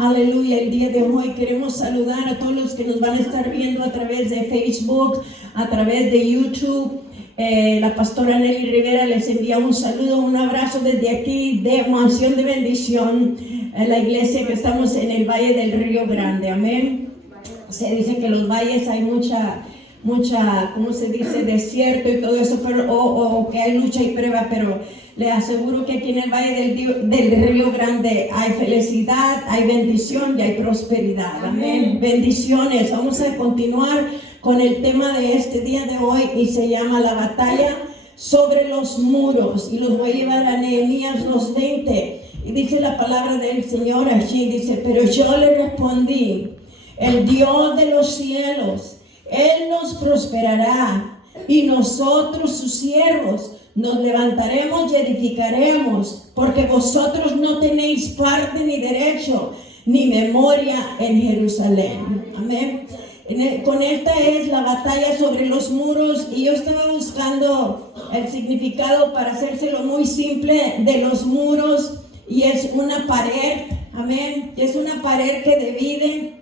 aleluya. El día de hoy queremos saludar a todos los que nos van a estar viendo a través de Facebook, a través de YouTube. La pastora Nelly Rivera les envía un saludo, un abrazo desde aquí de Mansión de Bendición, la iglesia que estamos en el Valle del Río Grande, amén. Se dice que los valles hay mucha, ¿cómo se dice? Desierto y todo eso, pero, o que hay lucha y prueba, pero le aseguro que aquí en el Valle del Río Grande hay felicidad, hay bendición y hay prosperidad, amén. Bendiciones. Vamos a continuar con el tema de este día de hoy y se llama la batalla sobre los muros, y los voy a llevar a Nehemías 2:20, y dice la palabra del Señor allí, dice: pero yo le respondí, el Dios de los cielos, Él nos prosperará, y nosotros sus siervos nos levantaremos y edificaremos, porque vosotros no tenéis parte ni derecho ni memoria en Jerusalén. Amén. Con esta es la batalla sobre los muros, y yo estaba buscando el significado para hacérselo muy simple de los muros, y es una pared, amén, es una pared que divide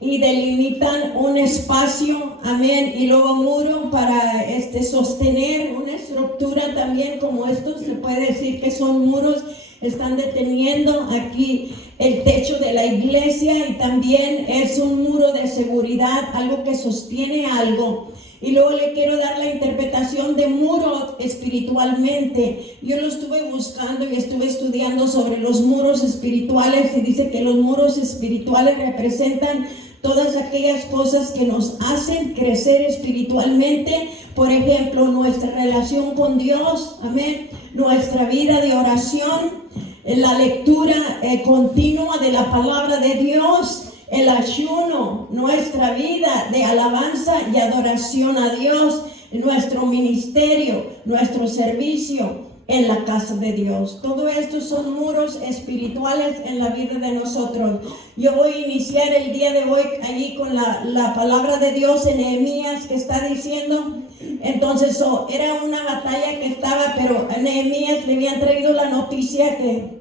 y delimitan un espacio, amén, y luego muro para sostener una estructura también, como estos se puede decir que son muros, están deteniendo aquí el techo de la iglesia, y también es un muro de seguridad, algo que sostiene algo. Y luego le quiero dar la interpretación de muro espiritualmente. Yo lo estuve buscando y estuve estudiando sobre los muros espirituales, y dice que los muros espirituales representan todas aquellas cosas que nos hacen crecer espiritualmente. Por ejemplo, nuestra relación con Dios, amén, nuestra vida de oración, la lectura continua de la palabra de Dios, el ayuno, nuestra vida de alabanza y adoración a Dios, nuestro ministerio, nuestro servicio en la casa de Dios. Todo esto son muros espirituales en la vida de nosotros. Yo voy a iniciar el día de hoy allí con la palabra de Dios en Nehemías, que está diciendo, entonces era una batalla que estaba, pero a Nehemías le habían traído la noticia, que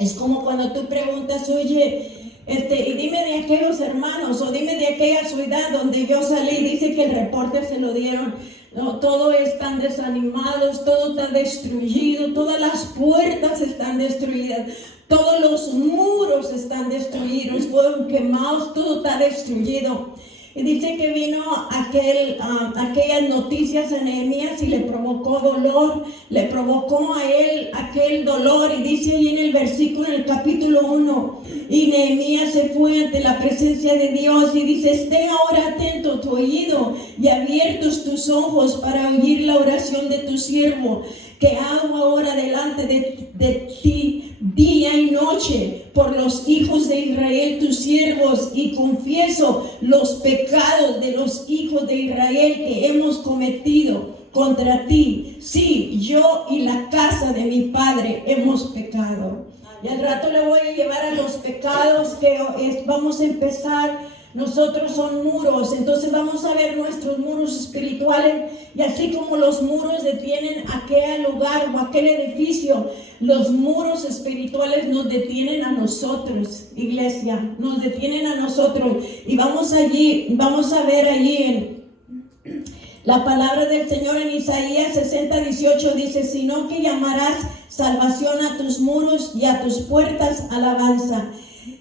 es como cuando tú preguntas, oye, y dime de aquellos hermanos, o dime de aquella ciudad donde yo salí. Dice que el reporte se lo dieron. No, todos están desanimados, todo está destruido, todas las puertas están destruidas, todos los muros están destruidos, fueron quemados, todo está destruido. Y dice que vino aquellas noticias a Nehemías y le provocó dolor, le provocó a él aquel dolor. Y dice ahí en el versículo, en el capítulo 1, y Nehemías se fue ante la presencia de Dios y dice: esté ahora atento tu oído y abiertos tus ojos para oír la oración de tu siervo, que hago ahora delante de ti día y noche por los hijos de Israel tus siervos, y confieso los pecados de los hijos de Israel que hemos cometido contra ti. Sí, yo y la casa de mi padre hemos pecado. Y al rato le voy a llevar a los pecados que vamos a empezar. Nosotros son muros, entonces vamos a ver nuestros muros espirituales, y así como los muros detienen aquel lugar o aquel edificio, los muros espirituales nos detienen a nosotros, iglesia, nos detienen a nosotros. Y vamos a ver allí en la palabra del Señor en Isaías 60:18, dice: sino que llamarás salvación a tus muros y a tus puertas alabanza.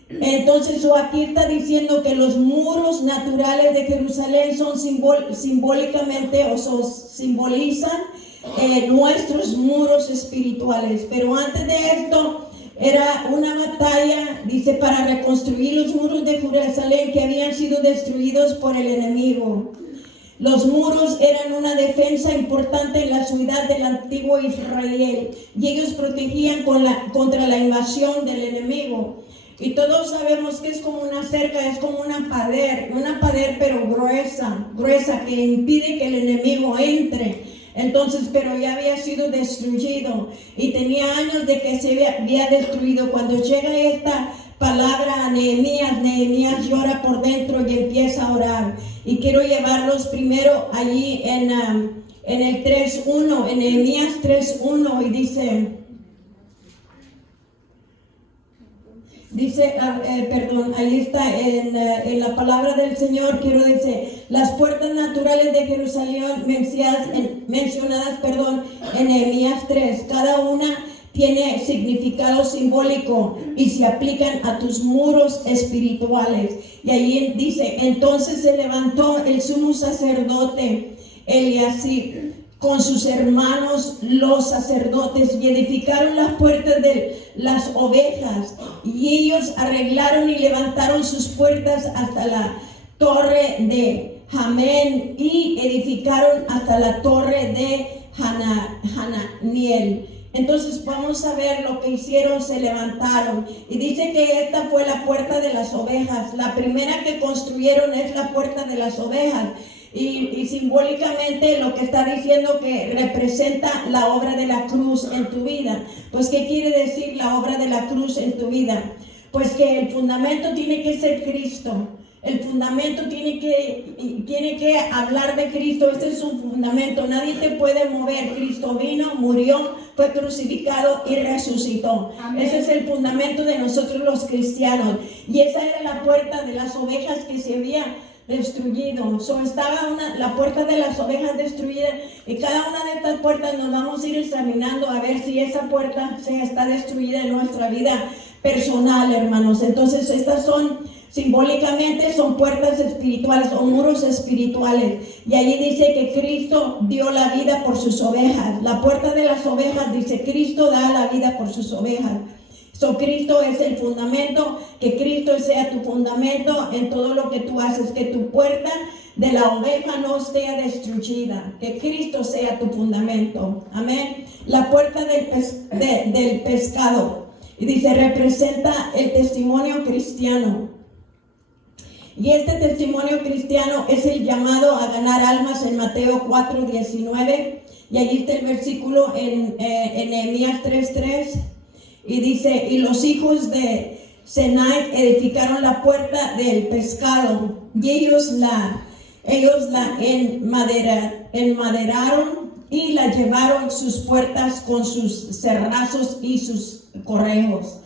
Entonces aquí está diciendo que los muros naturales de Jerusalén son simbólicamente, simbolizan nuestros muros espirituales. Pero antes de esto era una batalla, dice, para reconstruir los muros de Jerusalén que habían sido destruidos por el enemigo. Los muros eran una defensa importante en la ciudad del antiguo Israel, y ellos protegían contra la invasión del enemigo. Y todos sabemos que es como una cerca, es como una pared pero gruesa, que impide que el enemigo entre. Entonces, pero ya había sido destruido y tenía años de que se había destruido. Cuando llega esta palabra a Nehemías llora por dentro y empieza a orar. Y quiero llevarlos primero allí en el 3:1, en Nehemías 3:1, y dice: Dice, ahí está en la palabra del Señor, quiero decir, las puertas naturales de Jerusalén mencionadas en Nehemías 3, cada una tiene significado simbólico y se aplican a tus muros espirituales. Y ahí dice, entonces se levantó el sumo sacerdote Eliasib con sus hermanos los sacerdotes y edificaron las puertas de las ovejas, y ellos arreglaron y levantaron sus puertas hasta la torre de Jamén y edificaron hasta la torre de Hananiel. Entonces vamos a ver lo que hicieron, se levantaron y dice que esta fue la puerta de las ovejas. La primera que construyeron es la puerta de las ovejas. Y simbólicamente lo que está diciendo que representa la obra de la cruz en tu vida. Pues ¿qué quiere decir la obra de la cruz en tu vida? Pues que el fundamento tiene que ser Cristo. El fundamento tiene que hablar de Cristo. Este es un fundamento, nadie te puede mover. Cristo vino, murió, fue crucificado y resucitó. Amén. Ese es el fundamento de nosotros los cristianos. Y esa era la puerta de las ovejas que se había destruido. Estaba la puerta de las ovejas destruida, y cada una de estas puertas nos vamos a ir examinando a ver si esa puerta está destruida en nuestra vida personal, hermanos. Entonces estas simbólicamente son puertas espirituales o muros espirituales, y allí dice que Cristo dio la vida por sus ovejas. La puerta de las ovejas dice Cristo da la vida por sus ovejas. Cristo es el fundamento, que Cristo sea tu fundamento en todo lo que tú haces, que tu puerta de la oveja no sea destruida, que Cristo sea tu fundamento. Amén. La puerta del pescado, y dice, representa el testimonio cristiano. Y este testimonio cristiano es el llamado a ganar almas en Mateo 4:19, y allí está el versículo en Nehemías 3:3. Y dice, y los hijos de Senai edificaron la puerta del pescado, y ellos la enmaderaron y la llevaron sus puertas con sus cerrazos y sus correjos.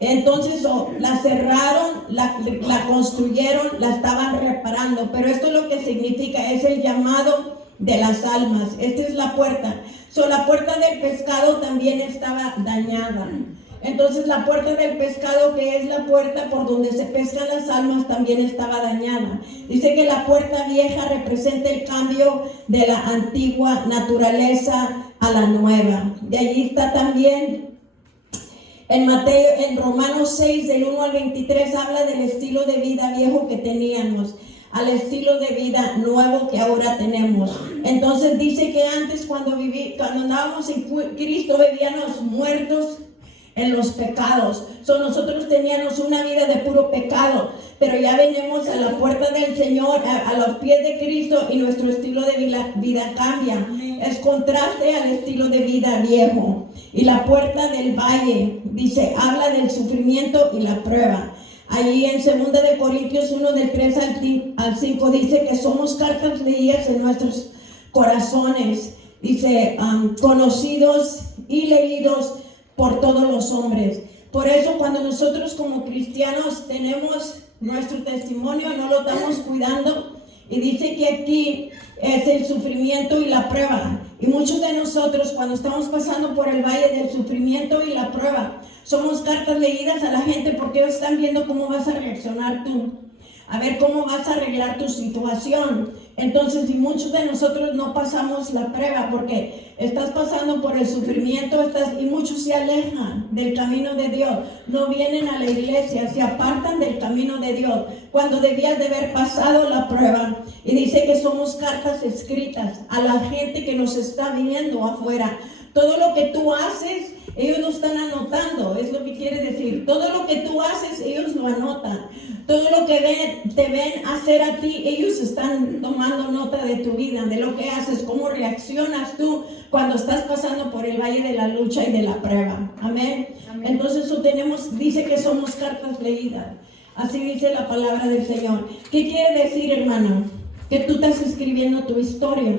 Entonces la cerraron, la construyeron, la estaban reparando, pero esto es lo que significa, es el llamado de las almas. Esta es la puerta. La puerta del pescado también estaba dañada. Entonces la puerta del pescado, que es la puerta por donde se pescan las almas, también estaba dañada. Dice que la puerta vieja representa el cambio de la antigua naturaleza a la nueva. De allí está también en Romanos 6, del 1 al 23, habla del estilo de vida viejo que teníamos al estilo de vida nuevo que ahora tenemos. Entonces dice que antes cuando andábamos en Cristo vivíamos muertos en los pecados. Nosotros teníamos una vida de puro pecado, pero ya venimos a la puerta del Señor, a los pies de Cristo, y nuestro estilo de vida cambia. Es contraste al estilo de vida viejo. Y la puerta del valle, dice, habla del sufrimiento y la prueba. Allí en 2 de Corintios 1, del 3 al 5, dice que somos cartas leídas en nuestros corazones. Dice, conocidos y leídos por todos los hombres. Por eso cuando nosotros como cristianos tenemos nuestro testimonio y no lo estamos cuidando, y dice que aquí es el sufrimiento y la prueba. Y muchos de nosotros cuando estamos pasando por el valle del sufrimiento y la prueba, somos cartas leídas a la gente, porque ellos están viendo cómo vas a reaccionar tú, a ver cómo vas a arreglar tu situación. Entonces, y muchos de nosotros no pasamos la prueba porque estás pasando por el sufrimiento, y muchos se alejan del camino de Dios, no vienen a la iglesia, se apartan del camino de Dios, cuando debías de haber pasado la prueba. Y dice que somos cartas escritas a la gente que nos está viendo afuera. Todo lo que tú haces, ellos lo están anotando, es lo que quiere decir. Todo lo que tú haces, ellos lo anotan. Todo lo que te ven hacer a ti, ellos están tomando nota de tu vida, de lo que haces, cómo reaccionas tú cuando estás pasando por el valle de la lucha y de la prueba. Amén. Amén. Entonces dice que somos cartas leídas. Así dice la palabra del Señor. ¿Qué quiere decir, hermano? Que tú estás escribiendo tu historia.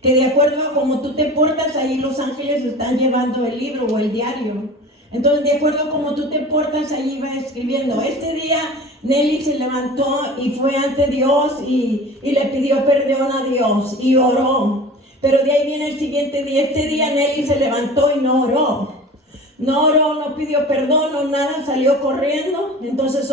Que de acuerdo a cómo tú te portas, ahí los ángeles están llevando el libro o el diario. Entonces, de acuerdo a cómo tú te portas, allí va escribiendo. Este día Nelly se levantó y fue ante Dios y le pidió perdón a Dios y oró. Pero de ahí viene el siguiente día. Este día Nelly se levantó y no oró. No oró, no pidió perdón, no nada, salió corriendo. Entonces,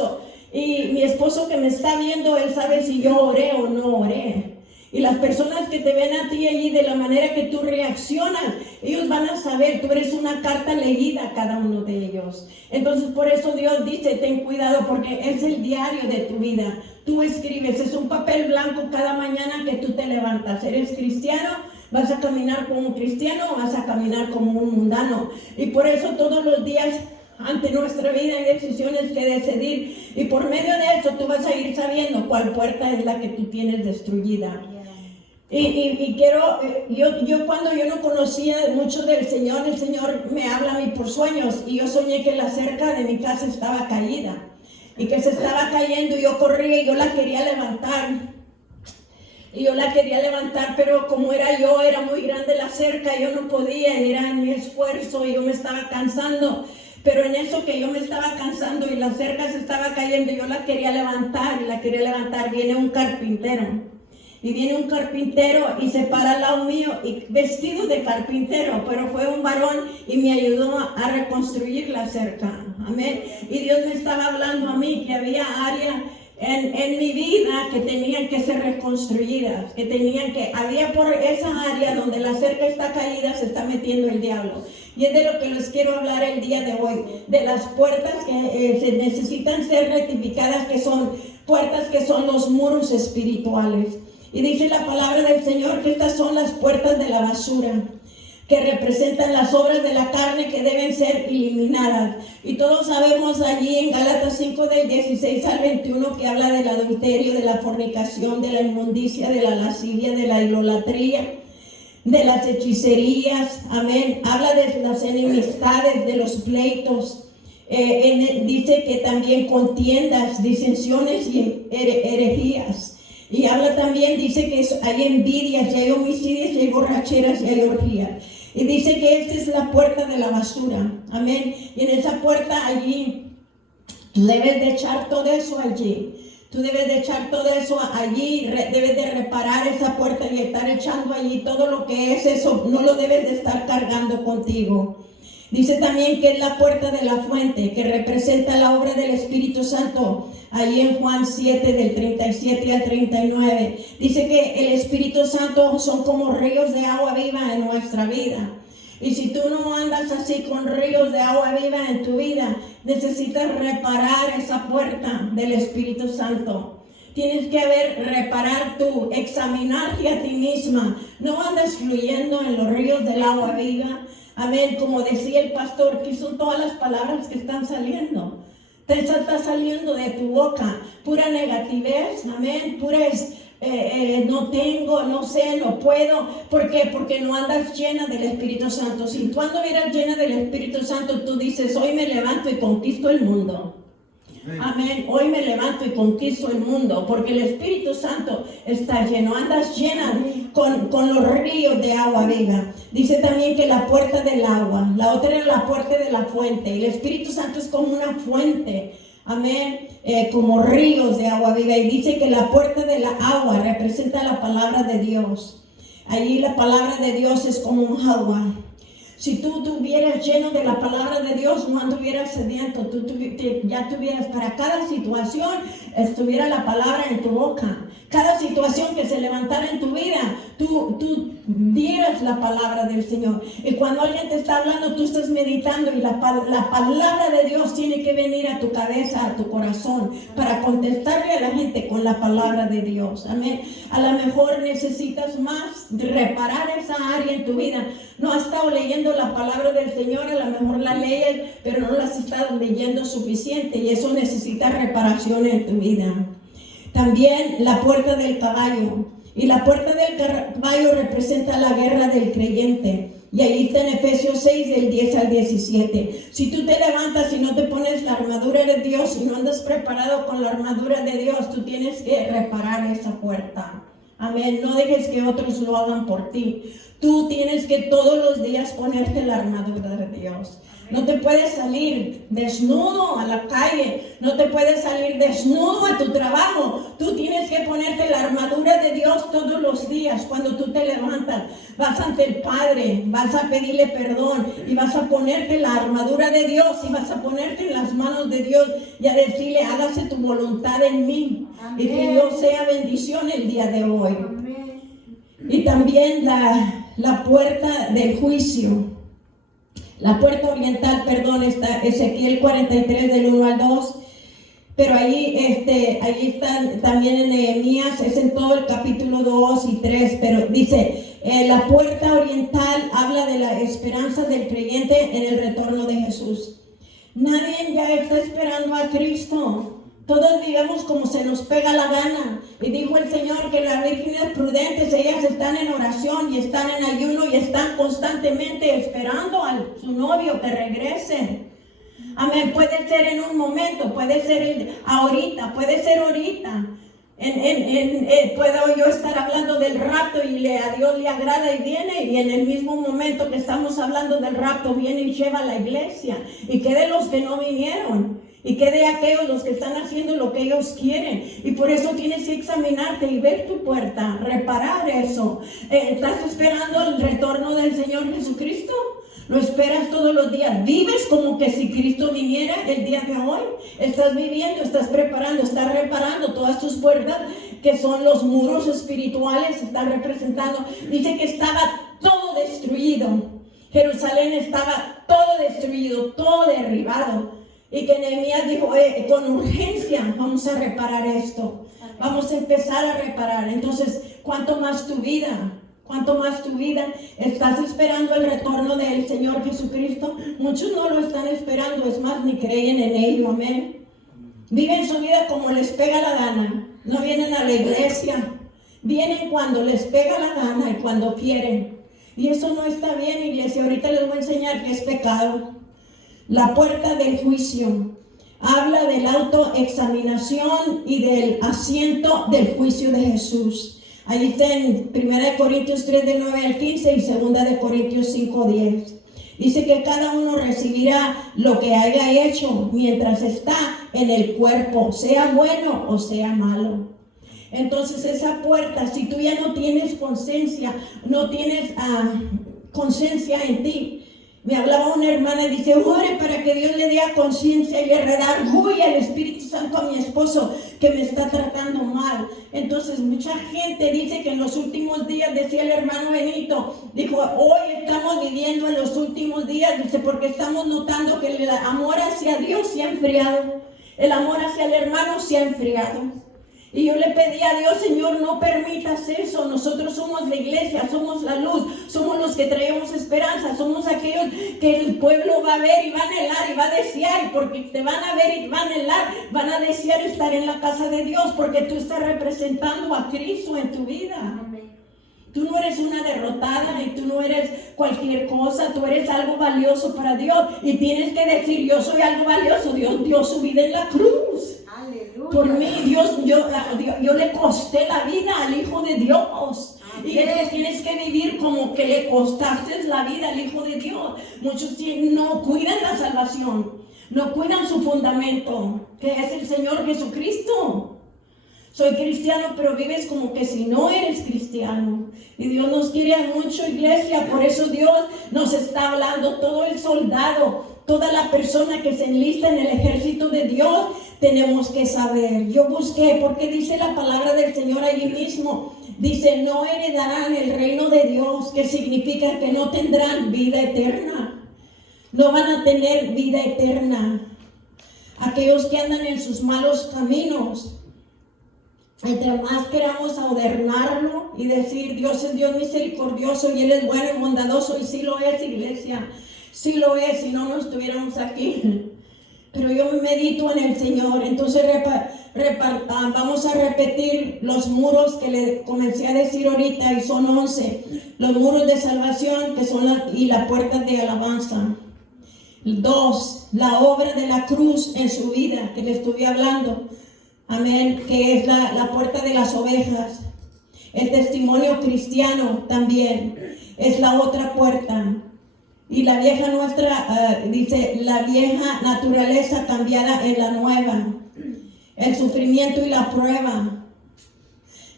y mi esposo que me está viendo, él sabe si yo oré o no oré. Y las personas que te ven a ti allí, de la manera que tú reaccionas, ellos van a saber, tú eres una carta leída a cada uno de ellos. Entonces por eso Dios dice, ten cuidado, porque es el diario de tu vida. Tú escribes, es un papel blanco cada mañana que tú te levantas. ¿Eres cristiano? ¿Vas a caminar como un cristiano o vas a caminar como un mundano? Y por eso todos los días ante nuestra vida hay decisiones que decidir, y por medio de eso tú vas a ir sabiendo cuál puerta es la que tú tienes destruida. Y quiero, yo cuando yo no conocía mucho del Señor, el Señor me habla a mí por sueños, y yo soñé que la cerca de mi casa estaba caída, y que se estaba cayendo, y yo corría y yo la quería levantar. Y yo la quería levantar, pero como era muy grande la cerca, yo no podía, era en mi esfuerzo, y yo me estaba cansando. Pero en eso que yo me estaba cansando y la cerca se estaba cayendo, yo la quería levantar, viene un carpintero. Y viene un carpintero y se para al lado mío, y vestido de carpintero, pero fue un varón y me ayudó a reconstruir la cerca. Amén. Y Dios me estaba hablando a mí que había áreas en mi vida que tenían que ser reconstruidas, había por esa área donde la cerca está caída, se está metiendo el diablo. Y es de lo que les quiero hablar el día de hoy, de las puertas que se necesitan ser rectificadas, que son puertas que son los muros espirituales. Y dice la palabra del Señor que estas son las puertas de la basura, que representan las obras de la carne que deben ser eliminadas. Y todos sabemos allí en Gálatas 5 del 16 al 21 que habla del adulterio, de la fornicación, de la inmundicia, de la lascivia, de la idolatría, de las hechicerías, amén. Habla de las enemistades, de los pleitos. Dice que también contiendas, disensiones y herejías. Y habla también, dice que hay envidias, y hay homicidios, y hay borracheras, y hay orgías. Y dice que esta es la puerta de la basura. Amén. Y en esa puerta allí, tú debes de echar todo eso allí. Tú debes de echar todo eso allí, debes de reparar esa puerta y estar echando allí todo lo que es eso. No lo debes de estar cargando contigo. Dice también que es la puerta de la fuente, que representa la obra del Espíritu Santo. Ahí en Juan 7, del 37 al 39. Dice que el Espíritu Santo son como ríos de agua viva en nuestra vida. Y si tú no andas así con ríos de agua viva en tu vida, necesitas reparar esa puerta del Espíritu Santo. Tienes que reparar tú, examinarte a ti misma. No andas fluyendo en los ríos del agua viva. Amén, como decía el pastor, que son todas las palabras que están saliendo. Está saliendo de tu boca pura negatividad, amén, puras no tengo, no sé, no puedo. ¿Por qué? Porque no andas llena del Espíritu Santo. Si tú anduvieras llena del Espíritu Santo, tú dices, hoy me levanto y conquisto el mundo. Amén. Hoy me levanto y conquisto el mundo, porque el Espíritu Santo está lleno. Andas llena con los ríos de agua viva. Dice también que la puerta del agua, la otra era la puerta de la fuente. El Espíritu Santo es como una fuente. Amén. Como ríos de agua viva. Y dice que la puerta de la agua representa la palabra de Dios. Allí la palabra de Dios es como un agua. Si tú estuvieras lleno de la palabra de Dios, no anduvieras sediento, ya tuvieras, para cada situación, estuviera la palabra en tu boca. Cada situación que se levantara en tu vida, tú dieras la palabra del Señor. Y cuando alguien te está hablando, tú estás meditando, y la palabra de Dios tiene que venir a tu cabeza, a tu corazón, para contestarle a la gente con la palabra de Dios. Amén. A lo mejor necesitas más reparar esa área en tu vida. No has estado leyendo la palabra del Señor, a lo mejor la lees, pero no la has estado leyendo suficiente, y eso necesita reparación en tu vida. También la puerta del caballo. Y la puerta del caballo representa la guerra del creyente. Y ahí está en Efesios 6, del 10 al 17. Si tú te levantas y no te pones la armadura de Dios y no andas preparado con la armadura de Dios, tú tienes que reparar esa puerta. Amén. No dejes que otros lo hagan por ti. Tú tienes que todos los días ponerte la armadura de Dios. No te puedes salir desnudo a la calle, no te puedes salir desnudo a tu trabajo. Tú tienes que ponerte la armadura de Dios todos los días. Cuando tú te levantas, vas ante el Padre, vas a pedirle perdón y vas a ponerte la armadura de Dios y vas a ponerte en las manos de Dios y a decirle, hágase tu voluntad en mí. Amén. Y que yo sea bendición el día de hoy. Amén. Y también la puerta del juicio. La puerta oriental, perdón, está Ezequiel 43 del 1 al 2, pero ahí están también en Nehemías, es en todo el capítulo 2 y 3, pero dice, la puerta oriental habla de la esperanza del creyente en el retorno de Jesús. Nadie ya está esperando a Cristo. Todos vivimos como se nos pega la gana. Y dijo el Señor que las vírgenes prudentes, ellas están en oración y están en ayuno y están constantemente esperando a su novio que regrese. Amén. Puede ser en un momento, puede ser ahorita, puede ser ahorita. Puedo yo estar hablando del rapto y a Dios le agrada y viene, y en el mismo momento que estamos hablando del rapto viene y lleva a la iglesia. Y que de los que no vinieron. Y que de aquellos los que están haciendo lo que ellos quieren. Y por eso tienes que examinarte y ver tu puerta, reparar eso. ¿Estás esperando el retorno del Señor Jesucristo? ¿Lo esperas todos los días? ¿Vives como que si Cristo viniera el día de hoy? ¿Estás viviendo, estás preparando, estás reparando todas tus puertas que son los muros espirituales? Están representando. Dice que estaba todo destruido. Jerusalén estaba todo destruido, todo derribado. Y que Nehemías dijo, con urgencia vamos a reparar esto. Vamos a empezar a reparar. Entonces, ¿cuánto más tu vida? ¿Cuánto más tu vida? ¿Estás esperando el retorno del Señor Jesucristo? Muchos no lo están esperando, es más, ni creen en ello, amén. Viven su vida como les pega la gana. No vienen a la iglesia. Vienen cuando les pega la gana y cuando quieren. Y eso no está bien, iglesia. Ahorita les voy a enseñar que es pecado. La puerta del juicio habla de la autoexaminación y del asiento del juicio de Jesús. Ahí está en 1 Corintios 3 del 9 al 15 y 2 Corintios 5, 10. Dice que cada uno recibirá lo que haya hecho mientras está en el cuerpo, sea bueno o sea malo. Entonces esa puerta, si tú ya no tienes conciencia, no tienes conciencia en ti. Me hablaba una hermana y dice, ore para que Dios le dé conciencia y le redarguya al Espíritu Santo a mi esposo que me está tratando mal. Entonces mucha gente dice que en los últimos días, decía el hermano Benito, dijo, hoy estamos viviendo en los últimos días, dice, porque estamos notando que el amor hacia Dios se ha enfriado, el amor hacia el hermano se ha enfriado. Y yo le pedí a Dios, Señor, no permitas eso. Nosotros somos la iglesia, somos la luz, somos los que traemos esperanza, somos aquellos que el pueblo va a ver y va a anhelar y va a desear, porque te van a ver y van a anhelar, van a desear estar en la casa de Dios, porque tú estás representando a Cristo en tu vida. Amén. Tú no eres una derrotada y tú no eres cualquier cosa, tú eres algo valioso para Dios y tienes que decir, yo soy algo valioso. Dios dio su vida en la cruz. Aleluya. Por mí, yo le costé la vida al Hijo de Dios. Amén. Y es que tienes que vivir como que le costaste la vida al Hijo de Dios. Muchos no cuidan la salvación, no cuidan su fundamento, que es el Señor Jesucristo. Soy cristiano, pero vives como que si no eres cristiano. Y Dios nos quiere mucho, iglesia. Por eso Dios nos está hablando. Todo el soldado, toda la persona que se enlista en el ejército de Dios, tenemos que saber. Yo busqué, porque dice la palabra del Señor allí mismo. Dice, no heredarán el reino de Dios, que significa que no tendrán vida eterna. No van a tener vida eterna. Aquellos que andan en sus malos caminos. Entre más queramos adornarlo y decir, Dios es Dios misericordioso y Él es bueno y bondadoso, y sí lo es, iglesia, sí lo es, si no, no estuviéramos aquí. Pero yo me medito en el Señor. Entonces vamos a repetir los muros que le comencé a decir ahorita, y son 11. Los muros de salvación, que son la puerta de alabanza. 2, la obra de la cruz en su vida, que le estuve hablando. Amén, que es la puerta de las ovejas. El testimonio cristiano también es la otra puerta. Y la vieja nuestra, dice, la vieja naturaleza cambiada en la nueva. El sufrimiento y la prueba.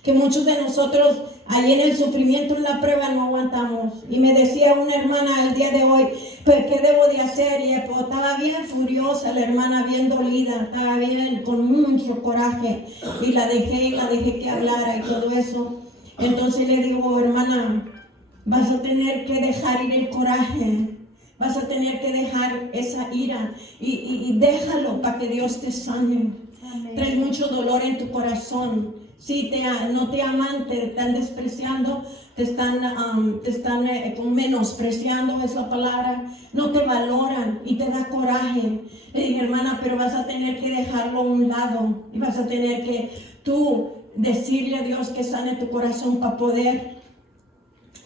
Que muchos de nosotros ahí en el sufrimiento, en la prueba, no aguantamos. Y me decía una hermana el día de hoy, pues, ¿qué debo de hacer? Y pues, estaba bien furiosa la hermana, bien dolida, estaba bien con mucho coraje. Y la dejé que hablara y todo eso. Entonces le digo, hermana, vas a tener que dejar ir el coraje. Vas a tener que dejar esa ira y déjalo para que Dios te sane. Amén. Traes mucho dolor en tu corazón. Si no te aman, te están despreciando, te están menospreciando, es la palabra, no te valoran y te da coraje. Le dije, hermana, pero vas a tener que dejarlo a un lado y vas a tener que tú decirle a Dios que sane tu corazón para poder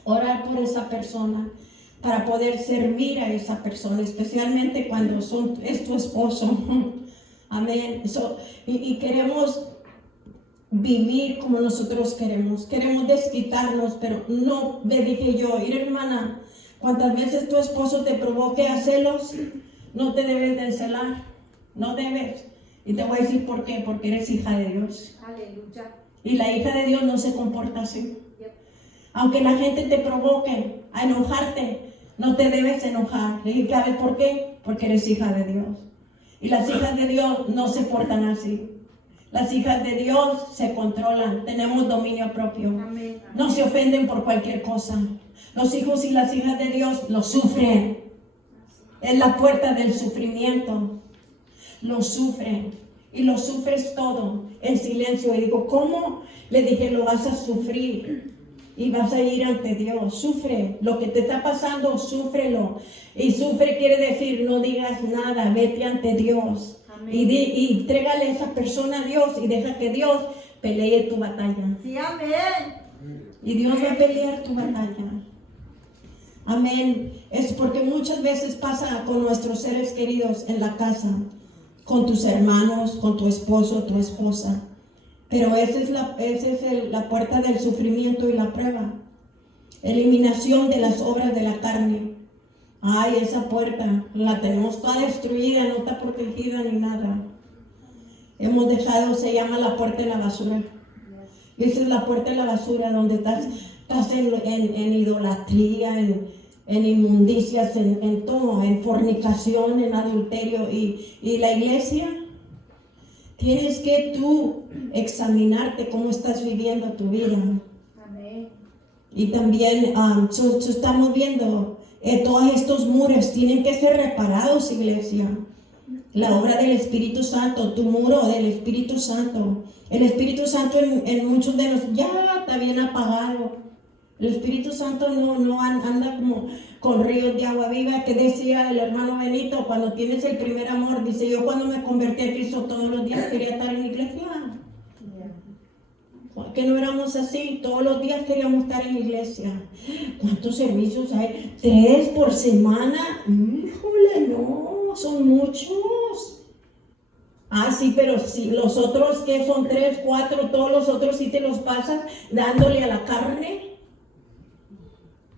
orar por esa persona, para poder servir a esa persona, especialmente cuando es tu esposo. Amén. Y queremos vivir como nosotros queremos desquitarnos, pero no, le dije yo, mira hermana, cuantas veces tu esposo te provoque a celos, no te debes de celar, no debes. Y te voy a decir por qué, porque eres hija de Dios. Aleluya. Y la hija de Dios no se comporta así. Yep. Aunque la gente te provoque a enojarte, no te debes enojar. Le dije, ¿sabes por qué? Porque eres hija de Dios. Y las hijas de Dios no se portan así. Las hijas de Dios se controlan, tenemos dominio propio. Amén. No se ofenden por cualquier cosa. Los hijos y las hijas de Dios lo sufren. Es la puerta del sufrimiento. Lo sufren. Y lo sufres todo en silencio. Y digo, ¿cómo? Le dije, lo vas a sufrir. Y vas a ir ante Dios. Sufre. Lo que te está pasando, súfrelo. Y sufre quiere decir, no digas nada. Vete ante Dios. Y entrégale a esa persona a Dios y deja que Dios pelee tu batalla. Sí, amén. Y Dios va a pelear tu batalla. Amén. Es porque muchas veces pasa con nuestros seres queridos en la casa, con tus hermanos, con tu esposo, tu esposa. Pero esa es la puerta del sufrimiento y la prueba. Eliminación de las obras de la carne. Ay, esa puerta la tenemos toda destruida, no está protegida ni nada. Hemos dejado, se llama la puerta de la basura. Esa es la puerta de la basura donde estás en idolatría, en inmundicias, en todo, en fornicación, en adulterio. Y la iglesia, tienes que tú examinarte cómo estás viviendo tu vida. Amén. Y también estamos viendo todos estos muros tienen que ser reparados, iglesia. La obra del Espíritu Santo, tu muro del Espíritu Santo. El Espíritu Santo en muchos de los ya está bien apagado. El Espíritu Santo no anda como con ríos de agua viva, que decía el hermano Benito, cuando tienes el primer amor, dice, yo cuando me convertí a Cristo todos los días quería estar en la iglesia. Que no éramos así, todos los días queríamos estar en la iglesia. ¿Cuántos servicios hay? 3 por semana. Híjole, no, son muchos. Ah, sí, pero si los otros que son 3, 4, todos los otros sí te los pasas dándole a la carne.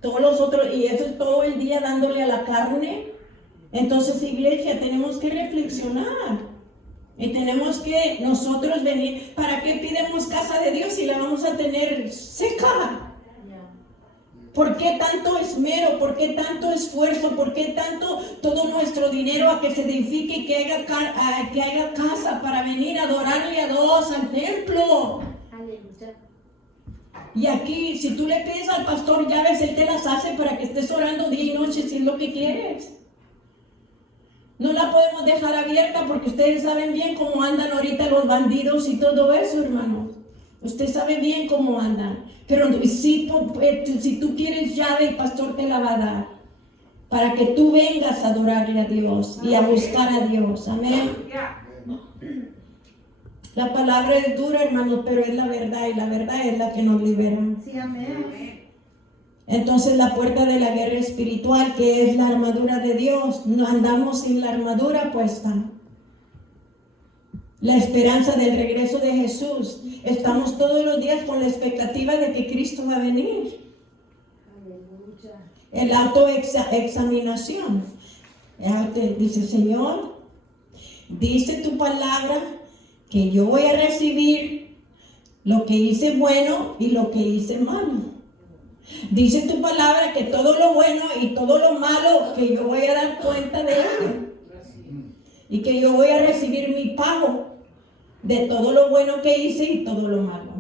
Todos los otros, y eso es todo el día dándole a la carne. Entonces, iglesia, tenemos que reflexionar. Y tenemos que nosotros venir. ¿Para qué pidemos casa de Dios si la vamos a tener seca? ¿Por qué tanto esmero? ¿Por qué tanto esfuerzo? ¿Por qué tanto todo nuestro dinero a que se edifique y que haya casa para venir a adorarle a Dios al templo? Y aquí, si tú le pides al pastor llaves, él te las hace para que estés orando día y noche si es lo que quieres. No la podemos dejar abierta porque ustedes saben bien cómo andan ahorita los bandidos y todo eso, hermanos. Usted sabe bien cómo andan. Pero si tú quieres llave, el pastor te la va a dar. Para que tú vengas a adorarle a Dios y a buscar a Dios. Amén. La palabra es dura, hermanos, pero es la verdad. Y la verdad es la que nos libera. Sí, amén. Entonces la puerta de la guerra espiritual, que es la armadura de Dios, no andamos sin la armadura puesta. La esperanza del regreso de Jesús. Estamos todos los días con la expectativa de que Cristo va a venir. Aleluya. el autoexaminación. Dice, Señor, dice tu palabra que yo voy a recibir lo que hice bueno y lo que hice malo. Dice tu palabra que todo lo bueno y todo lo malo, que yo voy a dar cuenta de ello. Y que yo voy a recibir mi pago de todo lo bueno que hice y todo lo malo.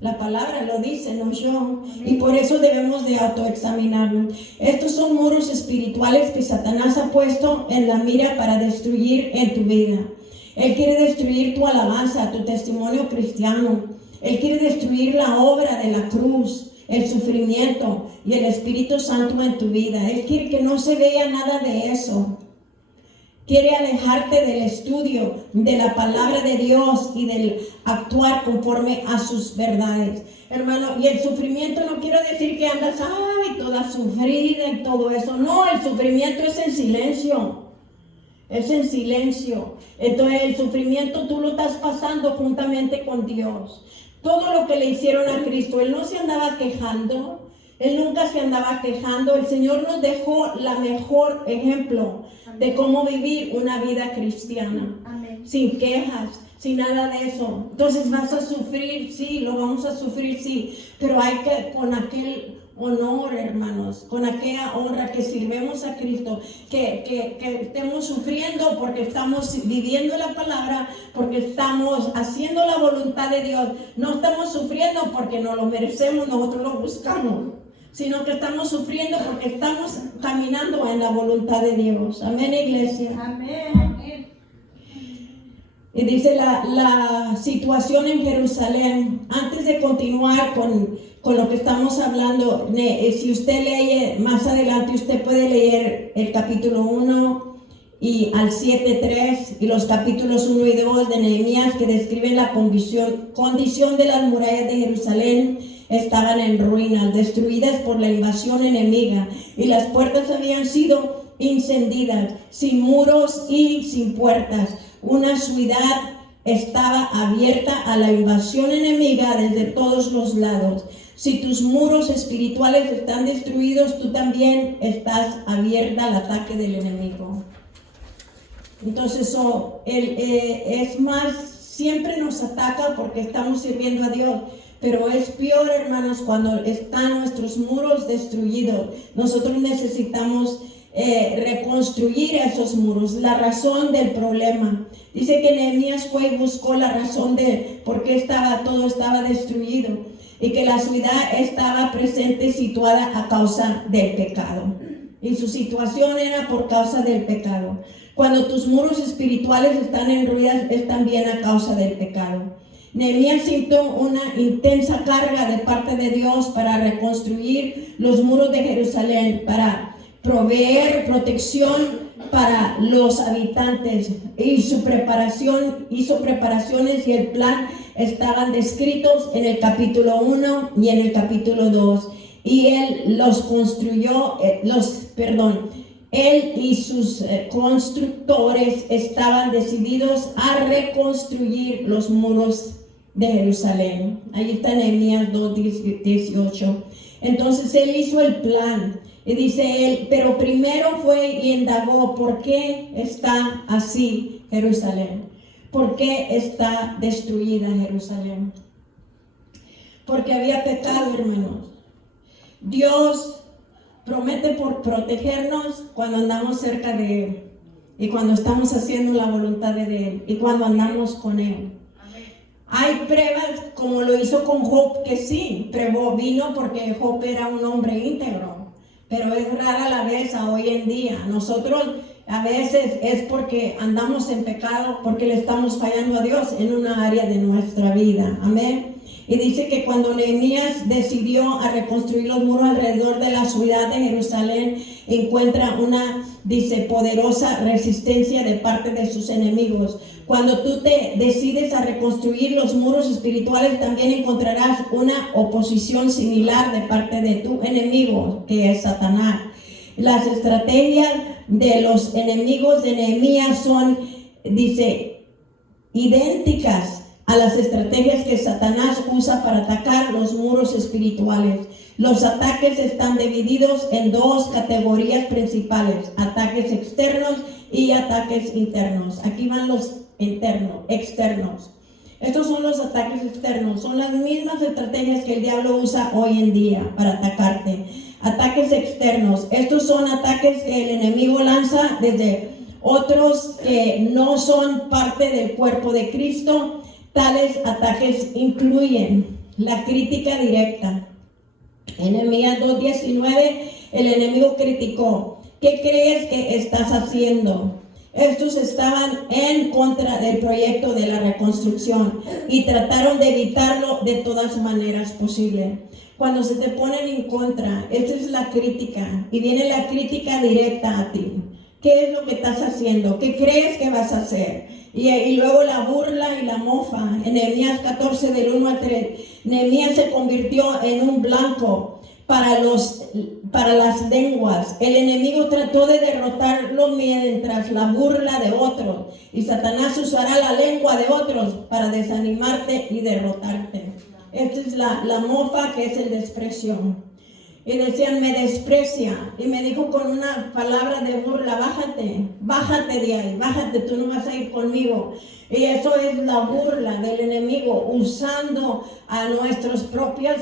La palabra lo dice, no yo. Y por eso debemos de autoexaminarnos. Estos son muros espirituales que Satanás ha puesto en la mira para destruir en tu vida. Él quiere destruir tu alabanza, tu testimonio cristiano. Él quiere destruir la obra de la cruz, el sufrimiento y el Espíritu Santo en tu vida. Él quiere que no se vea nada de eso. Quiere alejarte del estudio de la palabra de Dios y del actuar conforme a sus verdades. Hermano, y el sufrimiento no quiero decir que andas, toda sufrida y todo eso. No, el sufrimiento es en silencio. Es en silencio. Entonces el sufrimiento tú lo estás pasando juntamente con Dios. Todo lo que le hicieron a Cristo, Él no se andaba quejando. Él nunca se andaba quejando. El Señor nos dejó la mejor ejemplo de cómo vivir una vida cristiana. Amén. Sin quejas, sin nada de eso. Entonces vas a sufrir, sí, lo vamos a sufrir, sí, pero hay que, con aquel honor, hermanos, con aquella honra que sirvemos a Cristo, que estemos sufriendo porque estamos viviendo la palabra, porque estamos haciendo la voluntad de Dios. No estamos sufriendo porque no lo merecemos, nosotros lo buscamos, sino que estamos sufriendo porque estamos caminando en la voluntad de Dios. Amén, iglesia. Amén. Y dice la situación en Jerusalén. Antes de continuar con lo que estamos hablando, si usted lee más adelante, usted puede leer el capítulo 1 y al 7:3 y los capítulos 1 y 2 de Nehemías, que describen la condición de las murallas de Jerusalén. Estaban en ruinas, destruidas por la invasión enemiga, y las puertas habían sido incendidas, sin muros y sin puertas. Una ciudad estaba abierta a la invasión enemiga desde todos los lados. Si tus muros espirituales están destruidos, tú también estás abierta al ataque del enemigo. Entonces, es más, siempre nos ataca porque estamos sirviendo a Dios. Pero es peor, hermanos, cuando están nuestros muros destruidos. Nosotros necesitamos reconstruir esos muros, la razón del problema. Dice que Nehemías fue y buscó la razón de por qué todo estaba destruido, y que la ciudad estaba presente, situada a causa del pecado. Y su situación era por causa del pecado. Cuando tus muros espirituales están en ruinas, es también a causa del pecado. Nehemías sintió una intensa carga de parte de Dios para reconstruir los muros de Jerusalén, para proveer protección para los habitantes, y hizo preparaciones, y el plan estaban descritos en el capítulo 1 y en el capítulo 2, y él los construyó, él y sus constructores estaban decididos a reconstruir los muros de Jerusalén. Ahí está Nehemías 2:18. Entonces él hizo el plan, y dice él, pero primero fue y indagó por qué está así Jerusalén, por qué está destruida Jerusalén. Porque había pecado, hermanos. Dios promete por protegernos cuando andamos cerca de Él, y cuando estamos haciendo la voluntad de Él, y cuando andamos con Él. Hay pruebas, como lo hizo con Job, que sí, vino porque Job era un hombre íntegro, pero es rara la vez hoy en día. Nosotros a veces es porque andamos en pecado, porque le estamos fallando a Dios en una área de nuestra vida. Amén. Y dice que cuando Nehemías decidió a reconstruir los muros alrededor de la ciudad de Jerusalén, encuentra una, poderosa resistencia de parte de sus enemigos. Cuando tú te decides a reconstruir los muros espirituales, también encontrarás una oposición similar de parte de tu enemigo, que es Satanás. Las estrategias de los enemigos de Nehemías son, idénticas a las estrategias que Satanás usa para atacar los muros espirituales. Los ataques están divididos en dos categorías principales: ataques externos y ataques internos. Aquí van los externos. Estos son los ataques externos, son las mismas estrategias que el diablo usa hoy en día para atacarte. Ataques externos, estos son ataques que el enemigo lanza desde otros que no son parte del cuerpo de Cristo. Tales ataques incluyen la crítica directa. En Nehemías 2:19, el enemigo criticó: ¿qué crees que estás haciendo? Estos estaban en contra del proyecto de la reconstrucción y trataron de evitarlo de todas maneras posibles. Cuando se te ponen en contra, esta es la crítica, y viene la crítica directa a ti. ¿Qué es lo que estás haciendo? ¿Qué crees que vas a hacer? Y luego la burla y la mofa. En Nehemías 14, del 1 al 3, Nehemías se convirtió en un blanco para las lenguas. El enemigo trató de derrotarlo mientras la burla de otros, y Satanás usará la lengua de otros para desanimarte y derrotarte. Esta es la mofa, que es el desprecio. Y decían: me desprecia. Y me dijo con una palabra de burla: bájate de ahí, bájate, tú no vas a ir conmigo. Y eso es la burla del enemigo, usando a nuestras propias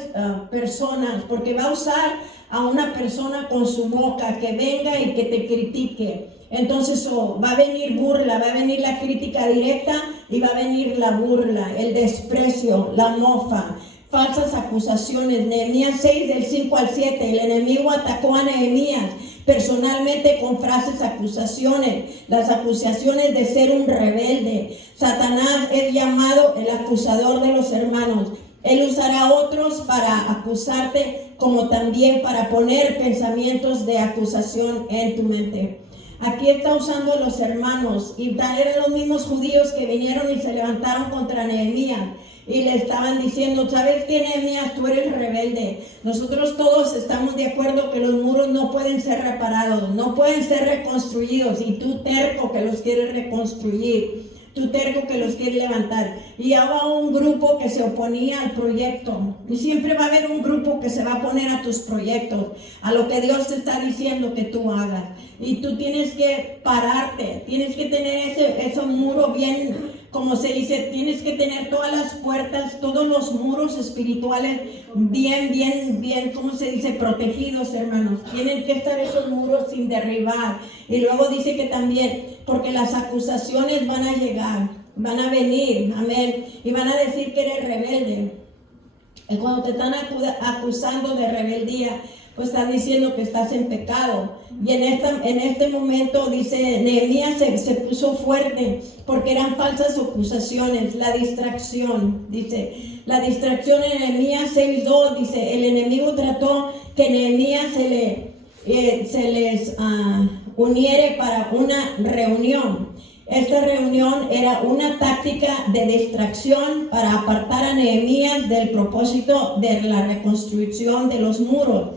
personas, porque va a usar a una persona con su boca que venga y que te critique. Entonces va a venir burla, va a venir la crítica directa y va a venir la burla, el desprecio, la mofa, falsas acusaciones. Nehemías 6, del 5 al 7, el enemigo atacó a Nehemías personalmente con frases acusaciones, las acusaciones de ser un rebelde. Satanás es llamado el acusador de los hermanos. Él usará a otros para acusarte, como también para poner pensamientos de acusación en tu mente. Aquí está usando a los hermanos, y eran los mismos judíos que vinieron y se levantaron contra Nehemías. Y le estaban diciendo: ¿sabes qué, Nehemías? Tú eres rebelde. Nosotros todos estamos de acuerdo que los muros no pueden ser reparados, no pueden ser reconstruidos, y tú terco que los quieres reconstruir, tú terco que los quieres levantar. Y había un grupo que se oponía al proyecto, y siempre va a haber un grupo que se va a oponer a tus proyectos, a lo que Dios te está diciendo que tú hagas. Y tú tienes que pararte, tienes que tener ese muro bien, como se dice, tienes que tener todas las puertas, todos los muros espirituales bien, ¿cómo se dice? Protegidos, hermanos. Tienen que estar esos muros sin derribar. Y luego dice que también, porque las acusaciones van a llegar, van a venir, amén, y van a decir que eres rebelde. Y cuando te están acusando de rebeldía, pues están diciendo que estás en pecado. Y en este momento, dice, Nehemías se puso fuerte porque eran falsas acusaciones. La distracción, dice, la distracción en Nehemías 6:2, dice, el enemigo trató que Nehemías se les uniere para una reunión. Esta reunión era una táctica de distracción para apartar a Nehemías del propósito de la reconstrucción de los muros.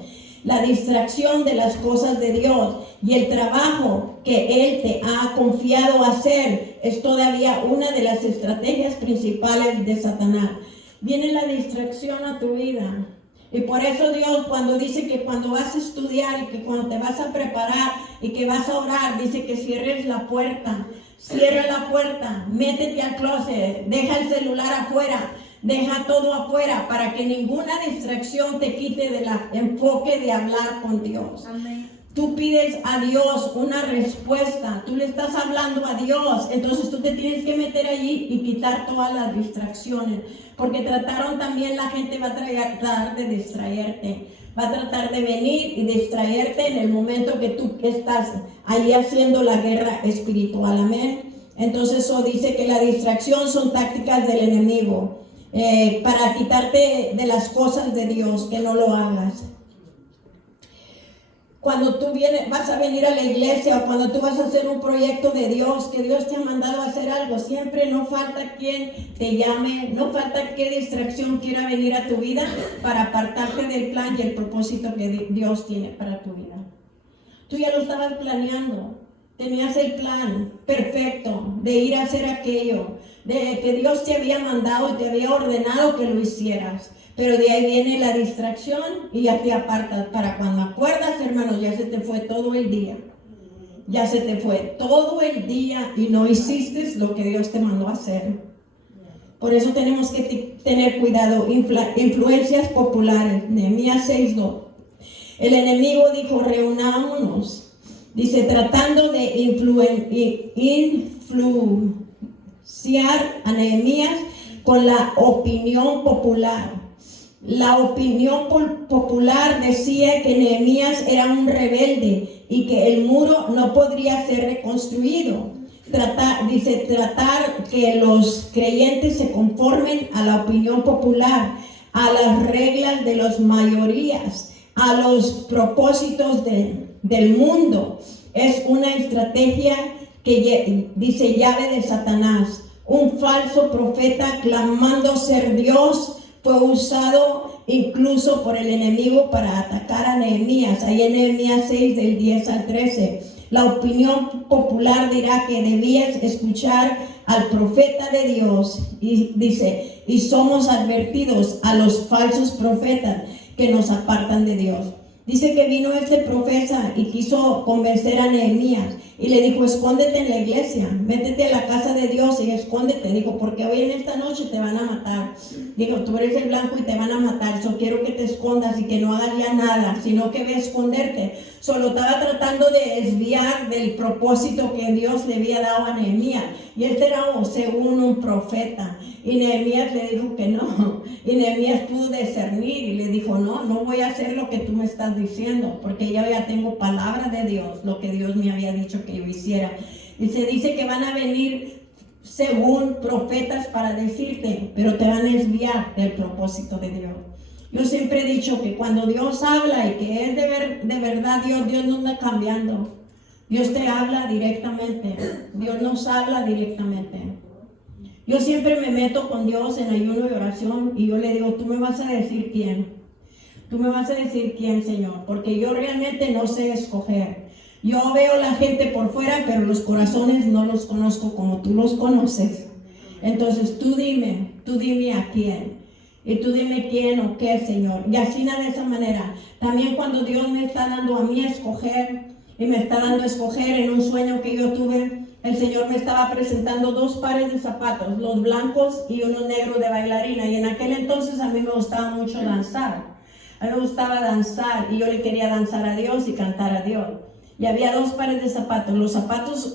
La distracción de las cosas de Dios y el trabajo que Él te ha confiado hacer es todavía una de las estrategias principales de Satanás. Viene la distracción a tu vida. Y por eso Dios, cuando dice que cuando vas a estudiar y que cuando te vas a preparar y que vas a orar, dice que cierres la puerta. Cierra la puerta, métete al closet, deja el celular afuera, deja todo afuera, para que ninguna distracción te quite del enfoque de hablar con Dios. Amén. Tú pides a Dios una respuesta, tú le estás hablando a Dios, entonces tú te tienes que meter allí y quitar todas las distracciones, porque trataron también, la gente va a tratar de distraerte, va a tratar de venir y distraerte en el momento que tú estás ahí haciendo la guerra espiritual, amén. Entonces eso dice que la distracción son tácticas del enemigo para quitarte de las cosas de Dios, que no lo hagas. Cuando tú vas a venir a la iglesia, o cuando tú vas a hacer un proyecto de Dios, que Dios te ha mandado a hacer algo, siempre no falta quien te llame, no falta qué distracción quiera venir a tu vida para apartarte del plan y el propósito que Dios tiene para tu vida. Tú ya lo estabas planeando, tenías el plan perfecto de ir a hacer aquello. de que Dios te había mandado y te había ordenado que lo hicieras. Pero de ahí viene la distracción y ya te apartas. Para cuando acuerdas, hermanos, ya se te fue todo el día. Ya se te fue todo el día y no hiciste lo que Dios te mandó a hacer. Por eso tenemos que tener cuidado. Influencias populares. Nehemías 6:2. El enemigo dijo, reunámonos. Dice, tratando de influenciar a Nehemías con la opinión popular. La opinión popular decía que Nehemías era un rebelde y que el muro no podría ser reconstruido. Tratar que los creyentes se conformen a la opinión popular, a las reglas de las mayorías, a los propósitos del mundo. Es una estrategia que dice llave de Satanás. Un falso profeta clamando ser Dios fue usado incluso por el enemigo para atacar a Nehemías. Ahí en Nehemías 6 del 10 al 13. La opinión popular dirá que debías escuchar al profeta de Dios. Y dice, y somos advertidos a los falsos profetas que nos apartan de Dios. Dice que vino este profeta y quiso convencer a Nehemías y le dijo, escóndete en la iglesia, métete a la casa de Dios y escóndete. Dijo, porque hoy en esta noche te van a matar. Dijo, tú eres el blanco y te van a matar. Yo quiero que te escondas y que no hagas ya nada, sino que ve a esconderte. Solo estaba tratando de desviar del propósito que Dios le había dado a Nehemías. Y este era según un profeta. Y Nehemías le dijo que no. Y Nehemías pudo discernir y le dijo, no voy a hacer lo que tú me estás diciendo, porque yo ya tengo palabra de Dios, lo que Dios me había dicho que yo hiciera. Y se dice que van a venir según profetas para decirte, pero te van a desviar del propósito de Dios. Yo siempre he dicho que cuando Dios habla y que es de verdad Dios no está cambiando. Dios te habla directamente. Dios nos habla directamente. Yo siempre me meto con Dios en ayuno y oración y yo le digo, tú me vas a decir quién. Tú me vas a decir quién, Señor, porque yo realmente no sé escoger. Yo veo la gente por fuera, pero los corazones no los conozco como tú los conoces. Entonces tú dime a quién. Y tú dime quién o qué, Señor. Y así de esa manera. También cuando Dios me está dando a mí a escoger, y me está dando a escoger en un sueño que yo tuve, el Señor me estaba presentando 2 pares de zapatos, los blancos y uno negro de bailarina. Y en aquel entonces a mí me gustaba mucho danzar. A mí me gustaba danzar y yo le quería danzar a Dios y cantar a Dios. Y había 2 pares de zapatos.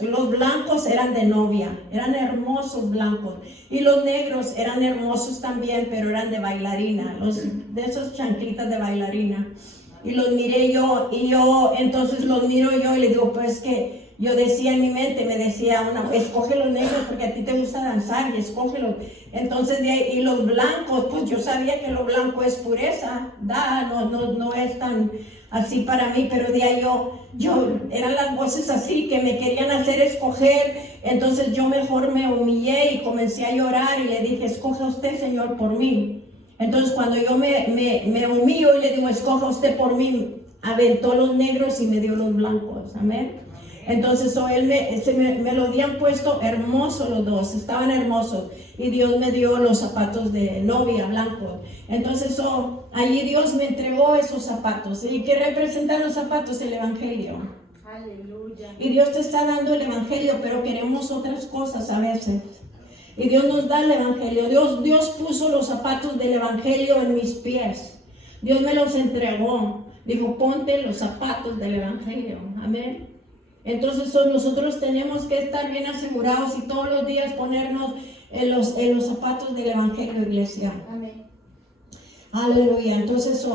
Los blancos eran de novia, eran hermosos blancos. Y los negros eran hermosos también, pero eran de bailarina, de esos chanclitas de bailarina. Y los miré yo, entonces los miro yo y le digo, pues que yo decía en mi mente, me decía escoge los negros porque a ti te gusta danzar y escógelos. Entonces de ahí, y los blancos, pues yo sabía que lo blanco es pureza, no es tan así para mí, pero de ahí yo eran las voces así que me querían hacer escoger. Entonces yo mejor me humillé y comencé a llorar y le dije, escoja usted, Señor, por mí. Entonces cuando yo me humillo y le digo, escoja usted por mí, aventó los negros y me dio los blancos, amén. Entonces él me lo habían puesto hermosos los dos, estaban hermosos. Y Dios me dio los zapatos de novia blancos. Entonces allí Dios me entregó esos zapatos. ¿Y qué representan los zapatos? El Evangelio. Aleluya. Y Dios te está dando el Evangelio, pero queremos otras cosas a veces. Y Dios nos da el Evangelio. Dios puso los zapatos del Evangelio en mis pies. Dios me los entregó. Dijo, ponte los zapatos del Evangelio. Amén. Entonces nosotros tenemos que estar bien asegurados y todos los días ponernos en los zapatos del Evangelio, iglesia. Amén. Aleluya. Entonces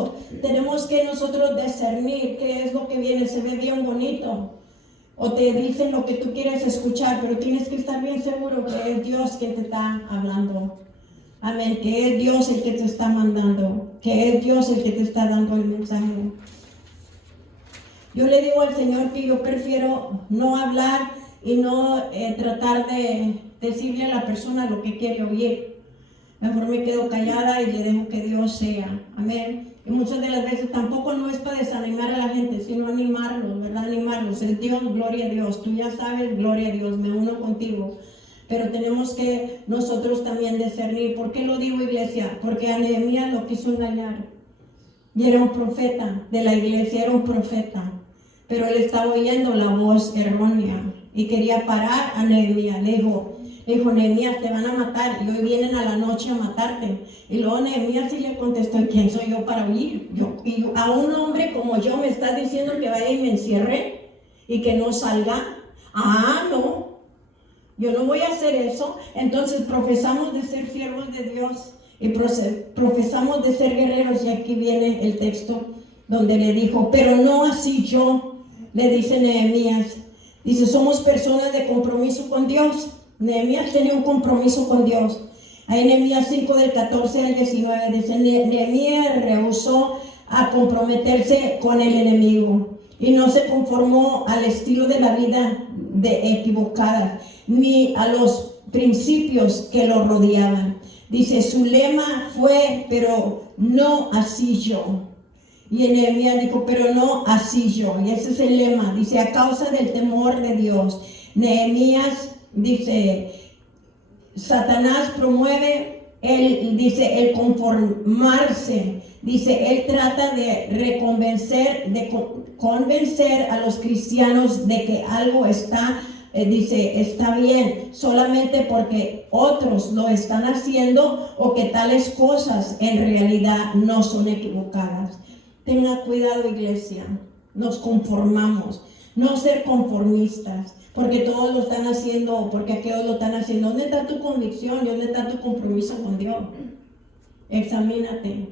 tenemos que nosotros discernir qué es lo que viene. Se ve bien bonito o te dicen lo que tú quieres escuchar, pero tienes que estar bien seguro que es Dios quien te está hablando. Amén. Que es Dios el que te está mandando, que es Dios el que te está dando el mensaje. Yo le digo al Señor que yo prefiero no hablar y no tratar de decirle a la persona lo que quiere oír. Mejor me quedo callada y le dejo que Dios sea. Amén. Y muchas de las veces tampoco no es para desanimar a la gente, sino animarlos, ¿verdad? Animarlos. El Dios, gloria a Dios. Tú ya sabes, gloria a Dios. Me uno contigo. pero tenemos que nosotros también discernir. ¿Por qué lo digo, iglesia? Porque a Nehemías lo quiso engañar. Y era un profeta de la iglesia, era un profeta. Pero él estaba oyendo la voz errónea y quería parar a Nehemías. Le dijo, Nehemías, te van a matar y hoy vienen a la noche a matarte. Y luego Nehemías sí le contestó, ¿quién soy yo para huir? Y a un hombre como yo me está diciendo que vaya y me encierre y que no salga. No, yo no voy a hacer eso. Entonces profesamos de ser siervos de Dios y profesamos de ser guerreros. Y aquí viene el texto donde le dijo, pero no así yo, le dice Nehemías. Dice, somos personas de compromiso con Dios. Nehemías tenía un compromiso con Dios. Ahí en Nehemías 5 del 14 al 19 dice, Nehemías rehusó a comprometerse con el enemigo y no se conformó al estilo de la vida equivocada ni a los principios que lo rodeaban. Dice, su lema fue, pero no así yo. Y Nehemías dijo, pero no así yo. Y ese es el lema. Dice, a causa del temor de Dios. Nehemías dice, Satanás promueve, el conformarse. Dice, él trata de convencer a los cristianos de que algo está bien, solamente porque otros lo están haciendo o que tales cosas en realidad no son equivocadas. Tenga cuidado, iglesia, nos conformamos, no ser conformistas, porque todos lo están haciendo o porque aquellos lo están haciendo. ¿Dónde está tu convicción? ¿Dónde está tu compromiso con Dios? Examínate.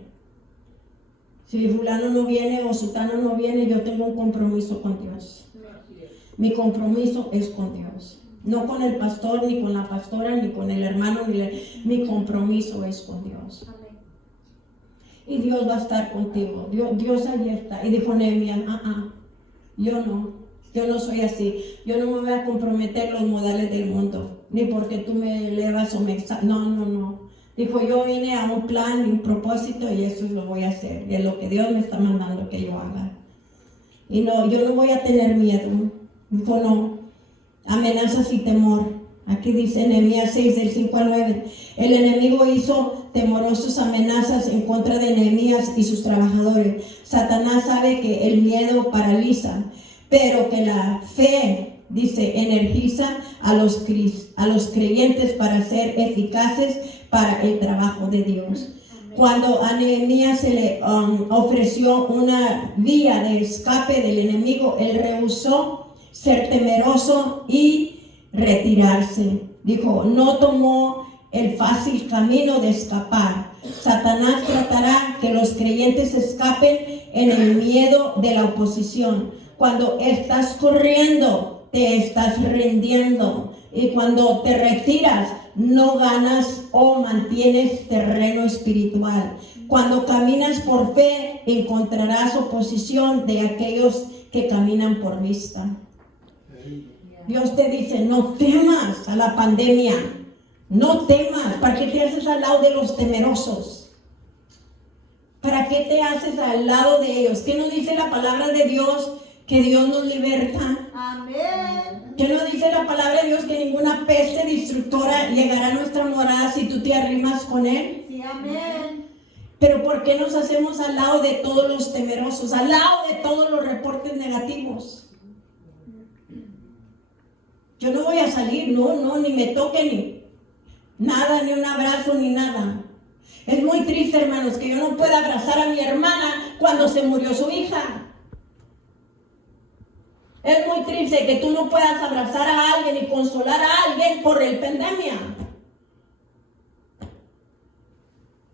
Si fulano no viene o sutano no viene, yo tengo un compromiso con Dios. Mi compromiso es con Dios. No con el pastor, ni con la pastora, ni con el hermano, mi compromiso es con Dios. Y Dios va a estar contigo. Dios ahí está. Y dijo Nehemías, yo no soy así. Yo no me voy a comprometer los modales del mundo, ni porque tú me elevas o me exaltas. No. Dijo, yo vine a un plan y un propósito y eso lo voy a hacer. Y es lo que Dios me está mandando que yo haga. Y no, yo no voy a tener miedo. Dijo, no. Amenazas y temor. Aquí dice Nehemías 6 del 5 al 9. El enemigo hizo temorosas amenazas en contra de Nehemías y sus trabajadores. Satanás sabe que el miedo paraliza, pero que la fe, dice, energiza a los creyentes para ser eficaces para el trabajo de Dios. Cuando a Nehemías se le ofreció una vía de escape del enemigo, él rehusó ser temeroso y retirarse. Dijo, no tomó el fácil camino de escapar. Satanás tratará que los creyentes escapen en el miedo de la oposición. Cuando estás corriendo, te estás rindiendo. Y cuando te retiras, no ganas o mantienes terreno espiritual. Cuando caminas por fe, encontrarás oposición de aquellos que caminan por vista. Dios te dice, no temas a la pandemia, no temas. ¿Para qué te haces al lado de los temerosos? ¿Para qué te haces al lado de ellos? ¿Qué nos dice la palabra de Dios? Que Dios nos liberta. Amén. ¿Qué nos dice la palabra de Dios? Que ninguna peste destructora llegará a nuestra morada si tú te arrimas con Él. Sí, amén. Pero ¿por qué nos hacemos al lado de todos los temerosos? Al lado de todos los reportes negativos. Yo no voy a salir, no, ni me toque ni nada, ni un abrazo, ni nada. Es muy triste, hermanos, que yo no pueda abrazar a mi hermana cuando se murió su hija. Es muy triste que tú no puedas abrazar a alguien y consolar a alguien por la pandemia.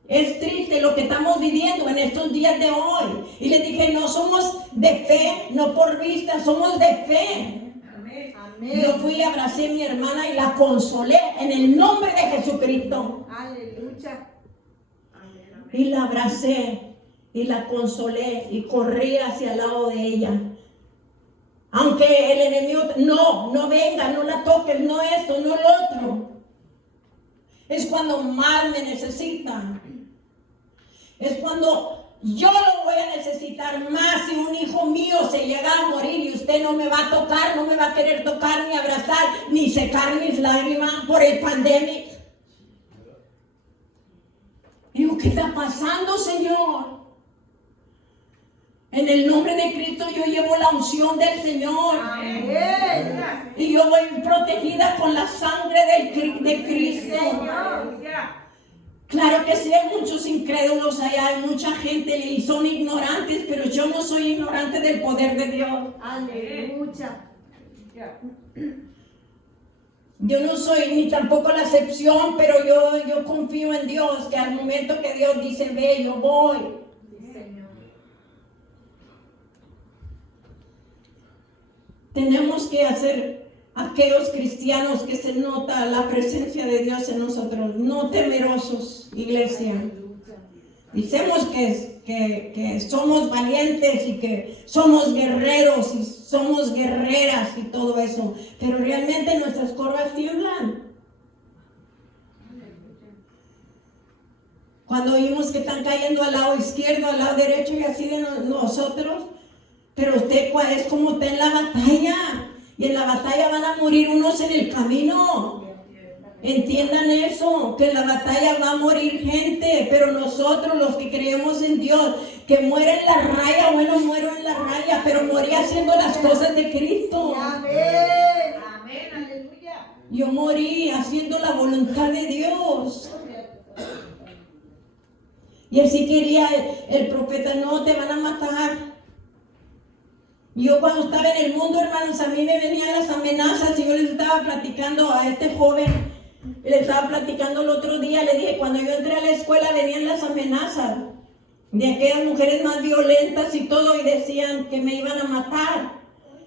Es triste lo que estamos viviendo en estos días de hoy. Y les dije, no somos de fe, no por vista, somos de fe. Amén. Yo fui y abracé a mi hermana y la consolé en el nombre de Jesucristo. Aleluya. Y la abracé y la consolé y corrí hacia el lado de ella. Aunque el enemigo, no venga, no la toques, no esto, no lo otro. Es cuando más me necesitan. Es cuando Yo lo voy a necesitar más si un hijo mío se llega a morir y usted no me va a tocar, no me va a querer tocar, ni abrazar, ni secar mis lágrimas por el pandemia. Digo, ¿qué está pasando, Señor? En el nombre de Cristo yo llevo la unción del Señor. Amén. Y yo voy protegida con la sangre de Cristo. Claro que sí, hay muchos incrédulos allá, hay mucha gente y son ignorantes, pero yo no soy ignorante del poder de Dios. Aleluya. Yo no soy ni tampoco la excepción, pero yo confío en Dios, que al momento que Dios dice, ve, yo voy. Sí, Señor. Tenemos que hacer aquellos cristianos que se nota la presencia de Dios en nosotros, no temerosos, iglesia. Decimos que somos valientes y que somos guerreros y somos guerreras y todo eso, pero realmente nuestras corvas tiemblan. Cuando oímos que están cayendo al lado izquierdo, al lado derecho y así de nosotros, pero usted es como está en la batalla, y en la batalla van a morir unos en el camino. Entiendan eso, que en la batalla va a morir gente, pero nosotros los que creemos en Dios, que muere en la raya, bueno, muero en la raya, pero morí haciendo las cosas de Cristo. Amén. Amén. Aleluya. Yo morí haciendo la voluntad de Dios. Y así quería el profeta, no te van a matar. Yo cuando estaba en el mundo, hermanos, a mí me venían las amenazas y yo les estaba platicando a este joven, le estaba platicando el otro día, le dije, cuando yo entré a la escuela venían las amenazas de aquellas mujeres más violentas y todo, y decían que me iban a matar.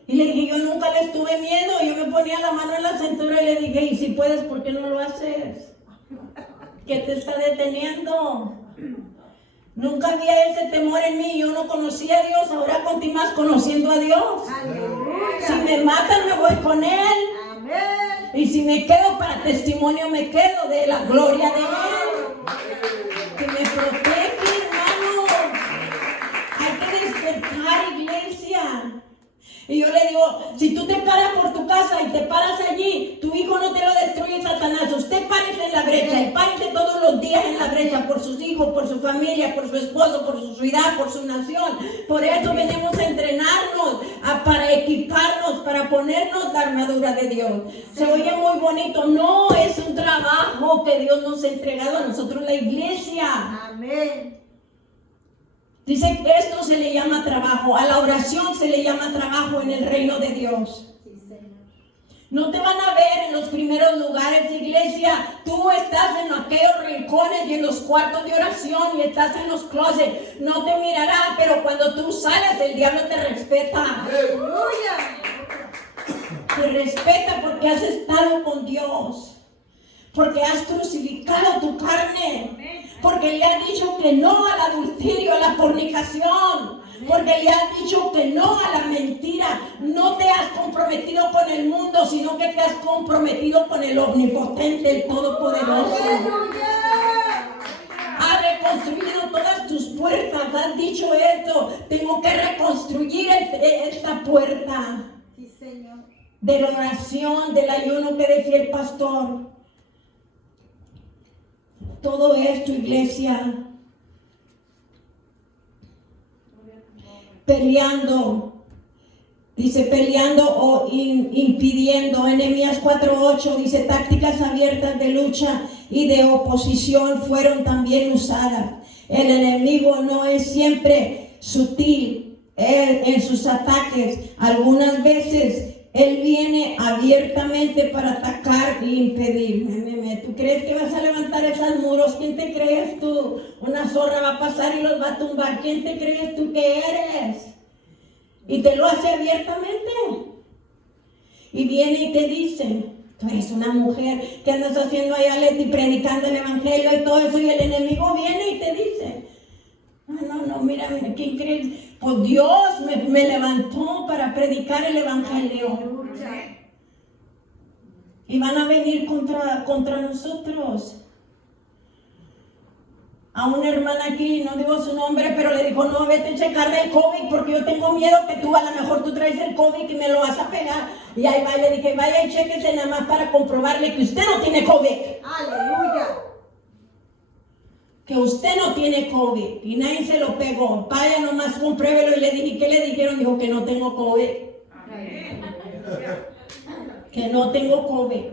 Y le dije, yo nunca les tuve miedo, yo me ponía la mano en la cintura y le dije, y si puedes, ¿por qué no lo haces? ¿Qué te está deteniendo? Nunca había ese temor en mí, yo no conocía a Dios, ahora continúas conociendo a Dios. Aleluya. Si me matan, me voy con Él. Amén. Y si me quedo para testimonio, me quedo de la gloria de Él. Que me protege, hermano. Hay que despertar, iglesia. Y yo le digo, si tú te paras por tu casa y te paras allí, tu hijo no te lo destruye Satanás. Usted párese en la brecha y párese todos los días en la brecha por sus hijos, por su familia, por su esposo, por su ciudad, por su nación. Por eso venimos a entrenarnos, para equiparnos, para ponernos la armadura de Dios. Se oye muy bonito. No, es un trabajo que Dios nos ha entregado a nosotros, la iglesia. Amén. Dice que esto se le llama trabajo, a la oración se le llama trabajo en el reino de Dios. Sí, Señor. No te van a ver en los primeros lugares, iglesia. Tú estás en aquellos rincones y en los cuartos de oración y estás en los closets. No te mirará, pero cuando tú sales, el diablo te respeta. Aleluya. Te respeta porque has estado con Dios. Porque has crucificado tu carne. Porque le has dicho que no al adulterio, a la fornicación. Porque le has dicho que no a la mentira. No te has comprometido con el mundo, sino que te has comprometido con el omnipotente, el todopoderoso. Aleluya. Has reconstruido todas tus puertas. Has dicho esto. Tengo que reconstruir esta puerta. Sí, Señor. De la oración, del ayuno que decía el pastor. Todo esto, iglesia, peleando, dice peleando o impidiendo. Nehemías 4:8 dice tácticas abiertas de lucha y de oposición fueron también usadas. El enemigo no es siempre sutil en sus ataques. Algunas veces Él viene abiertamente para atacar e impedir. ¿Tú crees que vas a levantar esos muros? ¿Quién te crees tú? Una zorra va a pasar y los va a tumbar. ¿Quién te crees tú que eres? Y te lo hace abiertamente. Y viene y te dice, tú eres una mujer, ¿qué andas haciendo allá, Leti, predicando el evangelio y todo eso? Y el enemigo viene y te dice, no, mira, ¿quién crees? Pues Dios me levantó para predicar el evangelio. Aleluya. Y van a venir contra nosotros. a una hermana aquí, no digo su nombre, pero le dijo, no, vete a checarle el COVID porque yo tengo miedo que tú, a lo mejor tú traes el COVID y me lo vas a pegar. Y ahí va, y le dije, vaya y chequese nada más para comprobarle que usted no tiene COVID. Aleluya. Que usted no tiene COVID y nadie se lo pegó. Vaya nomás, compruébelo. Y le dije, ¿qué le dijeron? Dijo que no tengo COVID. Que no tengo COVID.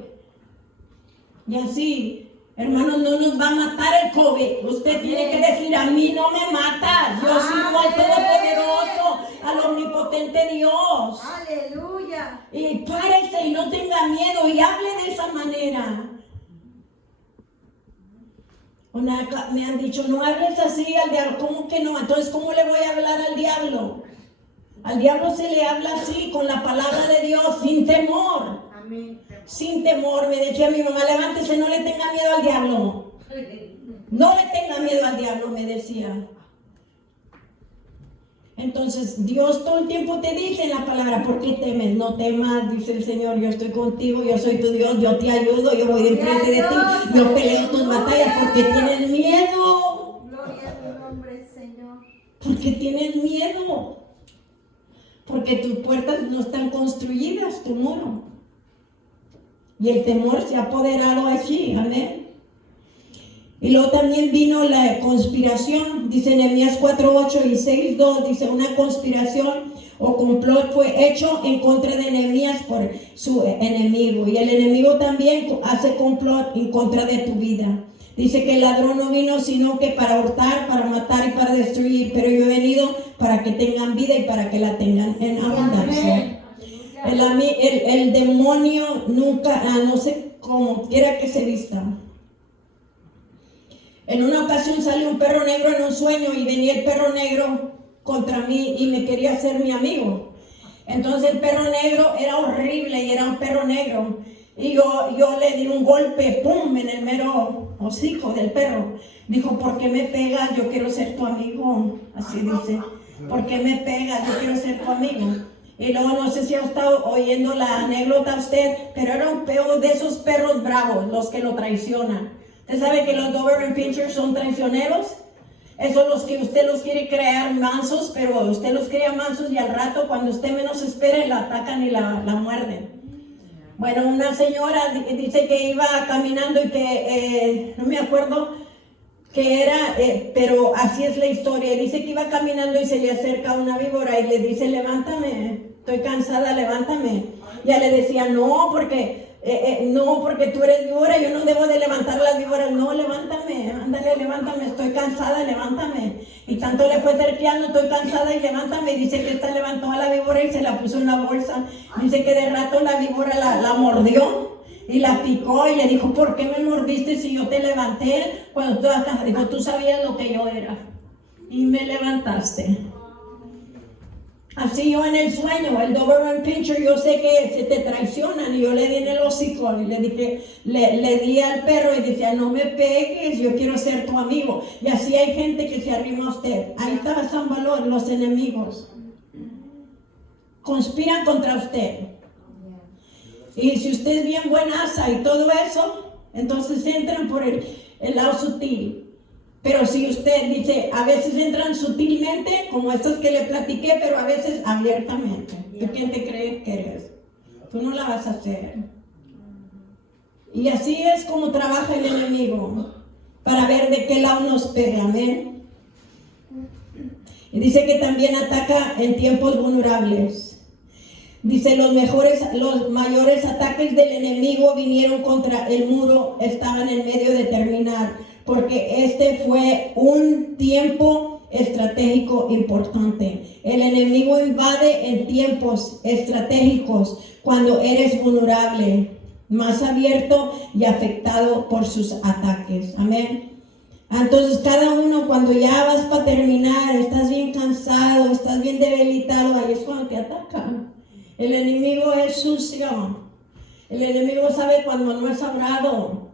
Y así, hermanos, no nos va a matar el COVID. Usted tiene que decir, a mí no me mata. Yo sirvo al Todopoderoso, al Omnipotente Dios. Aleluya. Y párese y no tenga miedo y hable de esa manera. Me han dicho, no hables así al diablo. ¿Cómo que no? Entonces, ¿cómo le voy a hablar al diablo? Al diablo se le habla así, con la palabra de Dios, sin temor. Amén. Sin temor. Me decía mi mamá, levántese, no le tenga miedo al diablo. No le tenga miedo al diablo, me decía. Entonces, Dios todo el tiempo te dice en la palabra, ¿por qué temes? No temas, dice el Señor, yo estoy contigo, yo soy tu Dios, yo te ayudo, yo voy de frente de ti, yo peleo tus batallas porque tienes miedo. Gloria a tu nombre, Señor. Porque tienes miedo. Porque tus puertas no están construidas, tu muro. Y el temor se ha apoderado allí, amén. Y luego también vino la conspiración, dice Nehemías 4:8 y 6:2, dice una conspiración o complot fue hecho en contra de Nehemías por su enemigo. Y el enemigo también hace complot en contra de tu vida. Dice que el ladrón no vino sino que para hurtar, para matar y para destruir, pero yo he venido para que tengan vida y para que la tengan en abundancia. El demonio nunca, no sé cómo quiera que se vista. En una ocasión salió un perro negro en un sueño y venía el perro negro contra mí y me quería hacer mi amigo. Entonces el perro negro era horrible y era un perro negro. Y yo le di un golpe, pum, en el mero hocico del perro. Dijo, ¿por qué me pegas? Yo quiero ser tu amigo. Así dice, ¿por qué me pegas? Yo quiero ser tu amigo. Y luego no sé si ha estado oyendo la anécdota usted, pero era un peor de esos perros bravos, los que lo traicionan. ¿Usted sabe que los Doberman Pinschers son traicioneros? Esos los que usted los quiere crear mansos, pero usted los crea mansos y al rato, cuando usted menos espere, la atacan y la muerden. Bueno, una señora dice que iba caminando y que, no me acuerdo qué era, pero así es la historia. Dice que iba caminando y se le acerca una víbora y le dice, levántame, estoy cansada, levántame. Y ella le decía, no, porque tú eres víbora, yo no debo de levantar las víboras. No, levántame, ándale, levántame, estoy cansada, levántame. Y tanto le fue terqueando, estoy cansada y levántame. Y dice que esta levantó a la víbora y se la puso en la bolsa. Dice que de rato la víbora la mordió y la picó y le dijo, ¿por qué me mordiste si yo te levanté? Cuando tú acá, dijo, tú sabías lo que yo era y me levantaste. Así yo en el sueño, el Doberman Pinscher, yo sé que se te traicionan y yo le di en el hocico y le dije, le di al perro y decía, no me pegues, yo quiero ser tu amigo. Y así hay gente que se arrima a usted. Ahí está San Valor, los enemigos. Conspiran contra usted. Y si usted es bien buenaza y todo eso, entonces entran por el lado sutil. Pero si usted dice, a veces entran sutilmente, como estas que le platiqué, pero a veces abiertamente. ¿Tú quién te crees que eres? Tú no la vas a hacer. Y así es como trabaja el enemigo, para ver de qué lado nos pega, amén. Y dice que también ataca en tiempos vulnerables. Dice, los mayores ataques del enemigo vinieron contra el muro, estaban en medio de terminar. Porque este fue un tiempo estratégico importante. El enemigo invade en tiempos estratégicos cuando eres vulnerable, más abierto y afectado por sus ataques. Amén. Entonces cada uno, cuando ya vas para terminar, estás bien cansado, estás bien debilitado, ahí es cuando te atacan. El enemigo es sucio. El enemigo sabe cuando no es hablado.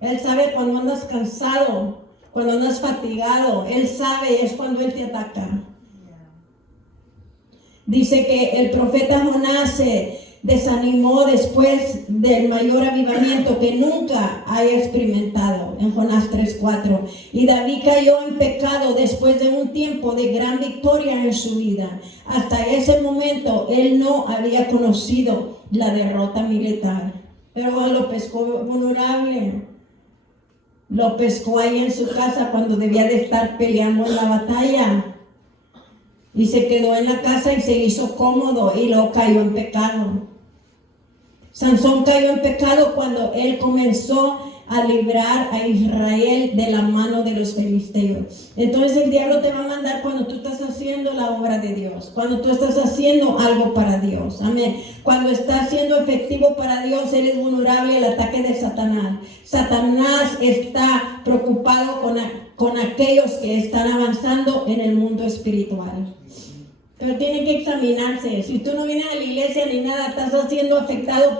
Él sabe cuando andas cansado, cuando andas fatigado. Él sabe, es cuando Él te ataca. Dice que el profeta Jonás desanimó después del mayor avivamiento que nunca haya experimentado, en Jonás 3:4. Y David cayó en pecado después de un tiempo de gran victoria en su vida. Hasta ese momento él no había conocido la derrota militar, pero lo pescó vulnerable. Lo pescó ahí en su casa cuando debía de estar peleando en la batalla. Y se quedó en la casa y se hizo cómodo y luego cayó en pecado. Sansón cayó en pecado cuando él comenzó a librar a Israel de la mano de los filisteos. Entonces el diablo te va a mandar cuando tú estás haciendo la obra de Dios, cuando tú estás haciendo algo para Dios. Amén. Cuando estás siendo efectivo para Dios, eres vulnerable al ataque de Satanás. Satanás está preocupado con aquellos que están avanzando en el mundo espiritual. Pero tienen que examinarse. Si tú no vienes a la iglesia ni nada, estás siendo afectado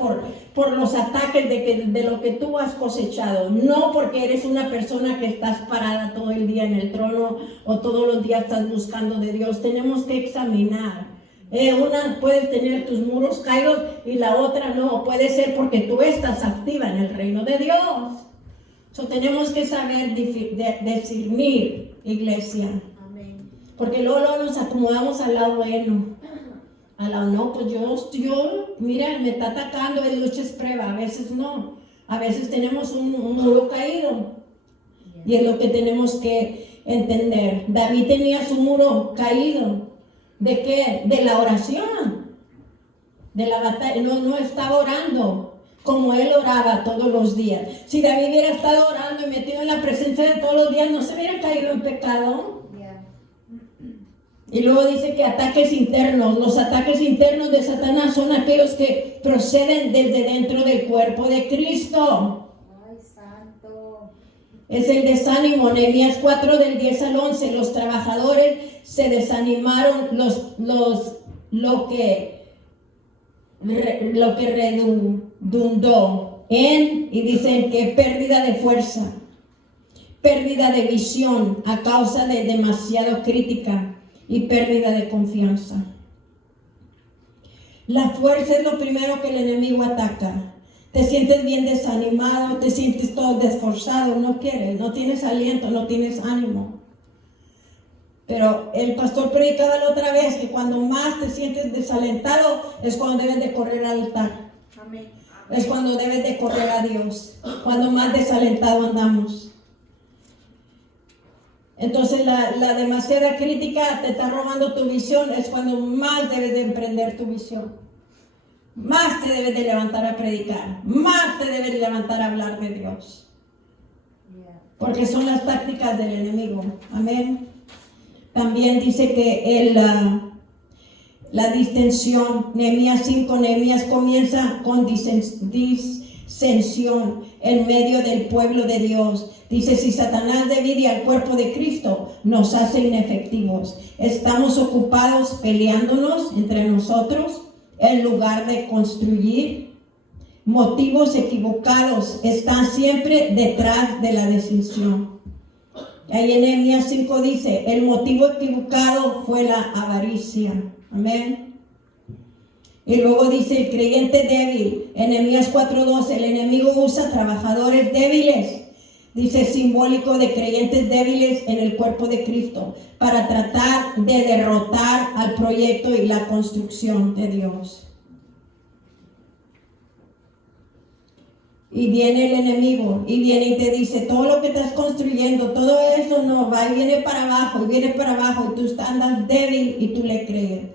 por los ataques de lo que tú has cosechado. No porque eres una persona que estás parada todo el día en el trono o todos los días estás buscando de Dios. Tenemos que examinar. Una puedes tener tus muros caídos y la otra no. Puede ser porque tú estás activa en el reino de Dios. Tenemos que saber discernir, iglesia. Porque luego nos acomodamos al lado bueno. Al lado no, pues yo, mira, me está atacando, es lucha, es prueba. A veces no. A veces tenemos un muro caído. Y es lo que tenemos que entender. David tenía su muro caído. ¿De qué? De la oración. De la batalla. No estaba orando como él oraba todos los días. Si David hubiera estado orando y metido en la presencia de todos los días, no se hubiera caído en pecado. Y luego dice que ataques internos. Los ataques internos de Satanás son aquellos que proceden desde dentro del cuerpo de Cristo. Ay, santo. Es el desánimo. Nehemías 4 del 10 al 11. Los trabajadores se desanimaron. Lo que redundó en, y dicen que pérdida de fuerza, pérdida de visión a causa de demasiada crítica y pérdida de confianza. La fuerza es lo primero que el enemigo ataca. Te sientes bien desanimado, te sientes todo desforzado, no quieres, no tienes aliento, no tienes ánimo. Pero el pastor predicaba la otra vez que cuando más te sientes desalentado es cuando debes de correr al altar. Amén. Es cuando debes de correr a Dios, cuando más desalentado andamos. Entonces la demasiada crítica te está robando tu visión, es cuando más debes de emprender tu visión. Más te debes de levantar a predicar, más te debes de levantar a hablar de Dios. Porque son las tácticas del enemigo. Amén. También dice que la distensión, Nehemías 5, Nehemías comienza con disensión en medio del pueblo de Dios. Dice, si Satanás divide al cuerpo de Cristo, nos hace inefectivos. Estamos ocupados peleándonos entre nosotros en lugar de construir. Motivos equivocados están siempre detrás de la decisión. Ahí en Nehemías 5 dice, el motivo equivocado fue la avaricia. Amén. Y luego dice, el creyente débil. En Nehemías 4:12, el enemigo usa trabajadores débiles. Dice, simbólico de creyentes débiles en el cuerpo de Cristo, para tratar de derrotar al proyecto y la construcción de Dios. Y viene el enemigo y viene y te dice, todo lo que estás construyendo, todo eso no va y viene para abajo y tú andas débil y tú le crees.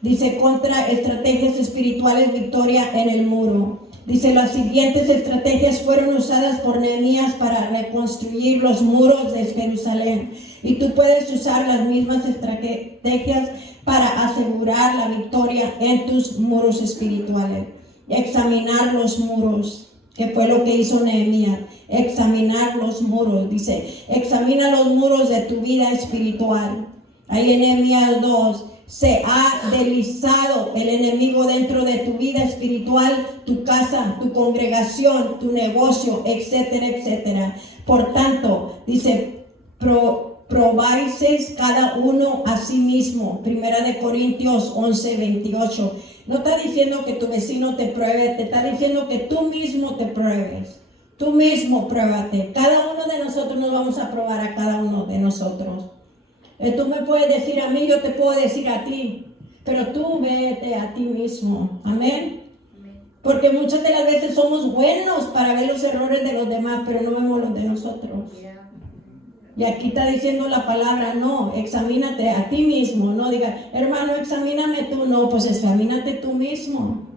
Dice, contra estrategias espirituales, victoria en el muro. Dice, las siguientes estrategias fueron usadas por Nehemías para reconstruir los muros de Jerusalén. Y tú puedes usar las mismas estrategias para asegurar la victoria en tus muros espirituales. Examinar los muros, que fue lo que hizo Nehemías. Examinar los muros. Dice, examina los muros de tu vida espiritual. Ahí en Nehemías 2. Se ha deslizado el enemigo dentro de tu vida espiritual, tu casa, tu congregación, tu negocio, etcétera, etcétera. Por tanto, dice, probáis cada uno a sí mismo. Primera de Corintios 11:28. No está diciendo que tu vecino te pruebe, te está diciendo que tú mismo te pruebes. Tú mismo pruébate. Cada uno de nosotros nos vamos a probar a cada uno de nosotros. Tú me puedes decir a mí, yo te puedo decir a ti, pero tú vete a ti mismo. Amén. Porque muchas de las veces somos buenos para ver los errores de los demás, pero no vemos los de nosotros. Y aquí está diciendo la palabra, no, examínate a ti mismo. No diga, hermano, examíname tú. No, pues examínate tú mismo.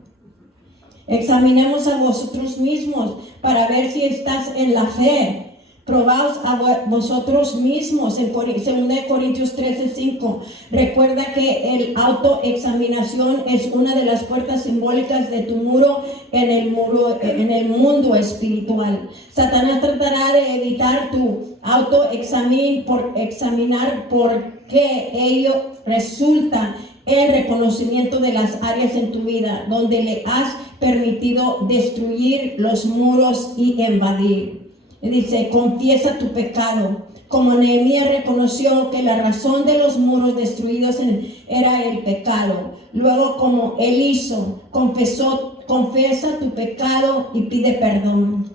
Examinemos a vosotros mismos para ver si estás en la fe. Probaos a vosotros mismos en 2 Corintios 13:5. Recuerda que el autoexaminación es una de las puertas simbólicas de tu muro en el mundo espiritual. Satanás tratará de evitar tu examinar porque ello resulta el reconocimiento de las áreas en tu vida donde le has permitido destruir los muros y invadir. Dice, confiesa tu pecado. Como Nehemías reconoció que la razón de los muros destruidos era el pecado. Luego, como él hizo, confiesa tu pecado y pide perdón.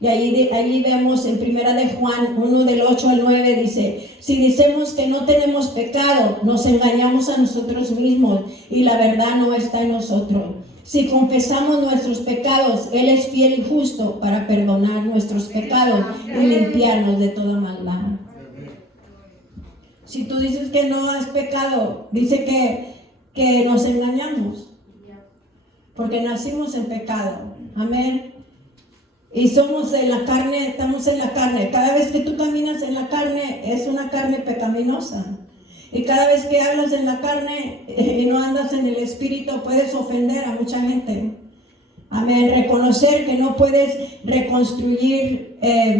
Y ahí vemos en Primera de Juan 1 del 8 al 9 dice, si decimos que no tenemos pecado, nos engañamos a nosotros mismos y la verdad no está en nosotros. Si confesamos nuestros pecados, Él es fiel y justo para perdonar nuestros pecados y limpiarnos de toda maldad. Si tú dices que no has pecado, dice que nos engañamos, porque nacimos en pecado. Amén. Y somos en la carne, estamos en la carne. Cada vez que tú caminas en la carne, es una carne pecaminosa. Y cada vez que hablas en la carne y no andas en el espíritu, puedes ofender a mucha gente. Amén. Reconocer que no puedes reconstruir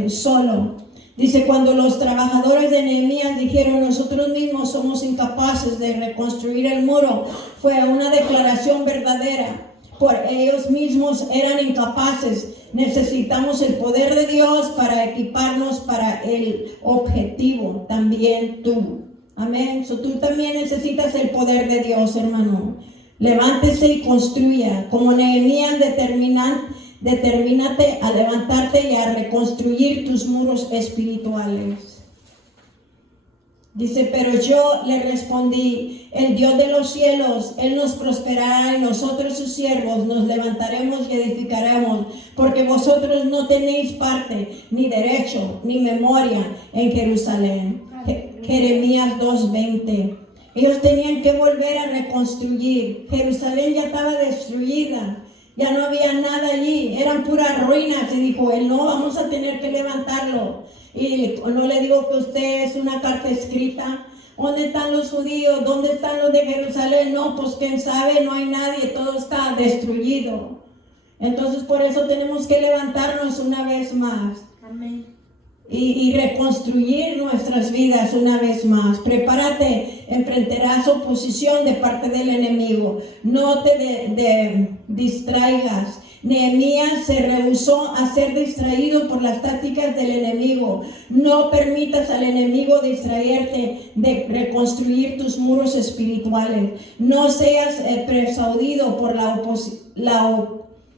solo. Dice, cuando los trabajadores de Nehemías dijeron, nosotros mismos somos incapaces de reconstruir el muro, fue una declaración verdadera. Por ellos mismos eran incapaces. Necesitamos el poder de Dios para equiparnos para el objetivo. También tú. Amén. Tú también necesitas el poder de Dios, hermano. Levántese y construya. Como Nehemías, determínate a levantarte y a reconstruir tus muros espirituales. Dice, pero yo le respondí, el Dios de los cielos, Él nos prosperará y nosotros sus siervos nos levantaremos y edificaremos, porque vosotros no tenéis parte, ni derecho, ni memoria en Jerusalén. Jeremías 2:20. Ellos tenían que volver a reconstruir. Jerusalén ya estaba destruida, ya no había nada allí, eran puras ruinas. Y dijo él, no, vamos a tener que levantarlo. Y no le digo que usted es una carta escrita. ¿Dónde están los judíos? ¿Dónde están los de Jerusalén? No, pues quién sabe, no hay nadie, todo está destruido. Entonces por eso tenemos que levantarnos una vez más. Amén. Y reconstruir nuestras vidas una vez más. Prepárate, enfrentarás oposición de parte del enemigo. No te distraigas. Nehemías se rehusó a ser distraído por las tácticas del enemigo. No permitas al enemigo distraerte de reconstruir tus muros espirituales. No seas persuadido por la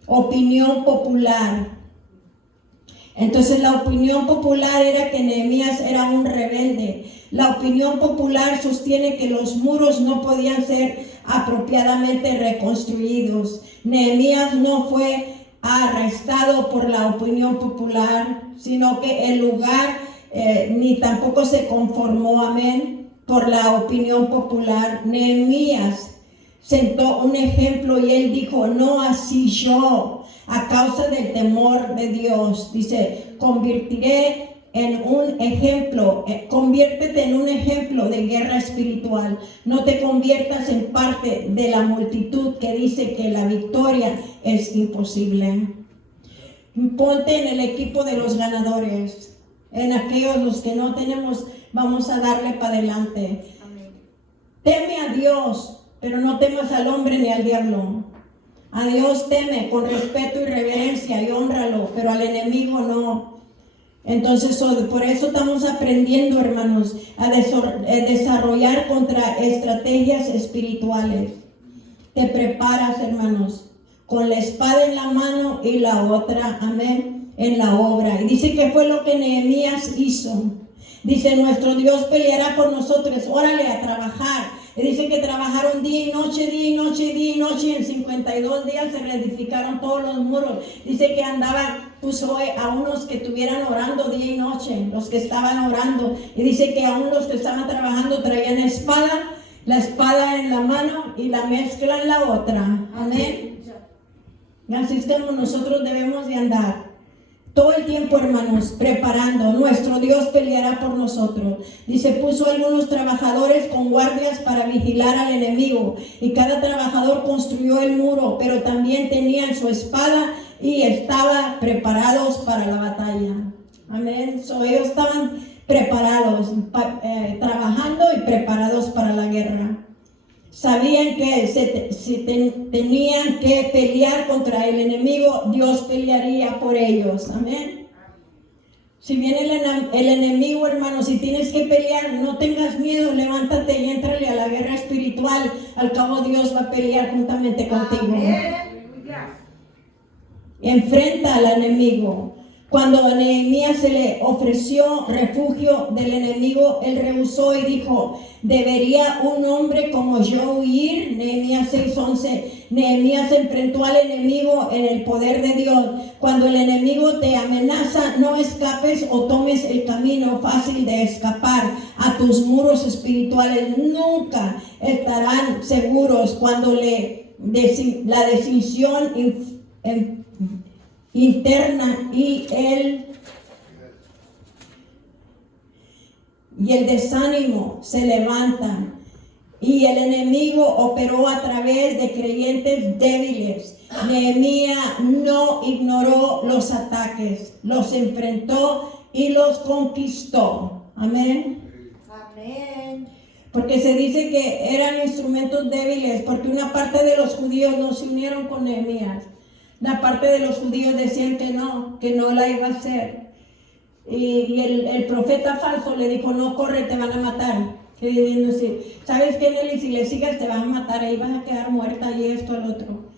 opinión popular. Entonces la opinión popular era que Nehemías era un rebelde. La opinión popular sostiene que los muros no podían ser apropiadamente reconstruidos. Nehemías no fue arrestado por la opinión popular, sino que el lugar ni tampoco se conformó, amén, por la opinión popular. Nehemías sentó un ejemplo y él dijo, no así yo. A causa del temor de Dios, dice, conviértete en un ejemplo de guerra espiritual. No te conviertas en parte de la multitud que dice que la victoria es imposible. Ponte en el equipo de los ganadores, en aquellos los que no tenemos, vamos a darle para adelante. Amén. Teme a Dios, pero no temas al hombre ni al diablo. A Dios teme con respeto y reverencia y hónralo, pero al enemigo no. Entonces, por eso estamos aprendiendo, hermanos, a desarrollar contra estrategias espirituales. Te preparas, hermanos, con la espada en la mano y la otra, amén, en la obra. Y dice que fue lo que Nehemías hizo. Dice, nuestro Dios peleará por nosotros, órale a trabajar. Y dice que trabajaron día y noche, día y noche, día y noche, y en 52 días se reedificaron todos los muros. Dice que puso a unos que estuvieran orando día y noche, los que estaban orando. Y dice que aún los que estaban trabajando traían la espada en la mano y la mezcla en la otra. Amén. Así es como nosotros debemos de andar. Todo el tiempo, hermanos, preparando. Nuestro Dios peleará por nosotros. Dice, puso algunos trabajadores con guardias para vigilar al enemigo. Y cada trabajador construyó el muro, pero también tenían su espada y estaban preparados para la batalla. Amén. Ellos estaban preparados, trabajando y preparados para la guerra. Sabían que si tenían que pelear contra el enemigo, Dios pelearía por ellos. Amén. Si viene el enemigo, hermano, si tienes que pelear, no tengas miedo, levántate y éntrale a la guerra espiritual. Al cabo, Dios va a pelear juntamente contigo. Enfrenta al enemigo. Cuando a Nehemías se le ofreció refugio del enemigo, él rehusó y dijo, ¿debería un hombre como yo huir? Nehemías 6:11. Nehemías enfrentó al enemigo en el poder de Dios. Cuando el enemigo te amenaza, no escapes o tomes el camino fácil de escapar a tus muros espirituales. Nunca estarán seguros cuando la decisión interna y el desánimo se levantan, y el enemigo operó a través de creyentes débiles. Nehemías no ignoró los ataques, los enfrentó y los conquistó. Amén. Amén. Porque se dice que eran instrumentos débiles, porque una parte de los judíos no se unieron con Nehemías. La parte de los judíos decían que no la iba a hacer. Y el profeta falso le dijo, no, corre, te van a matar. ¿Sabes qué, Nelly? Si le sigas te van a matar, ahí vas a quedar muerta y esto, el otro.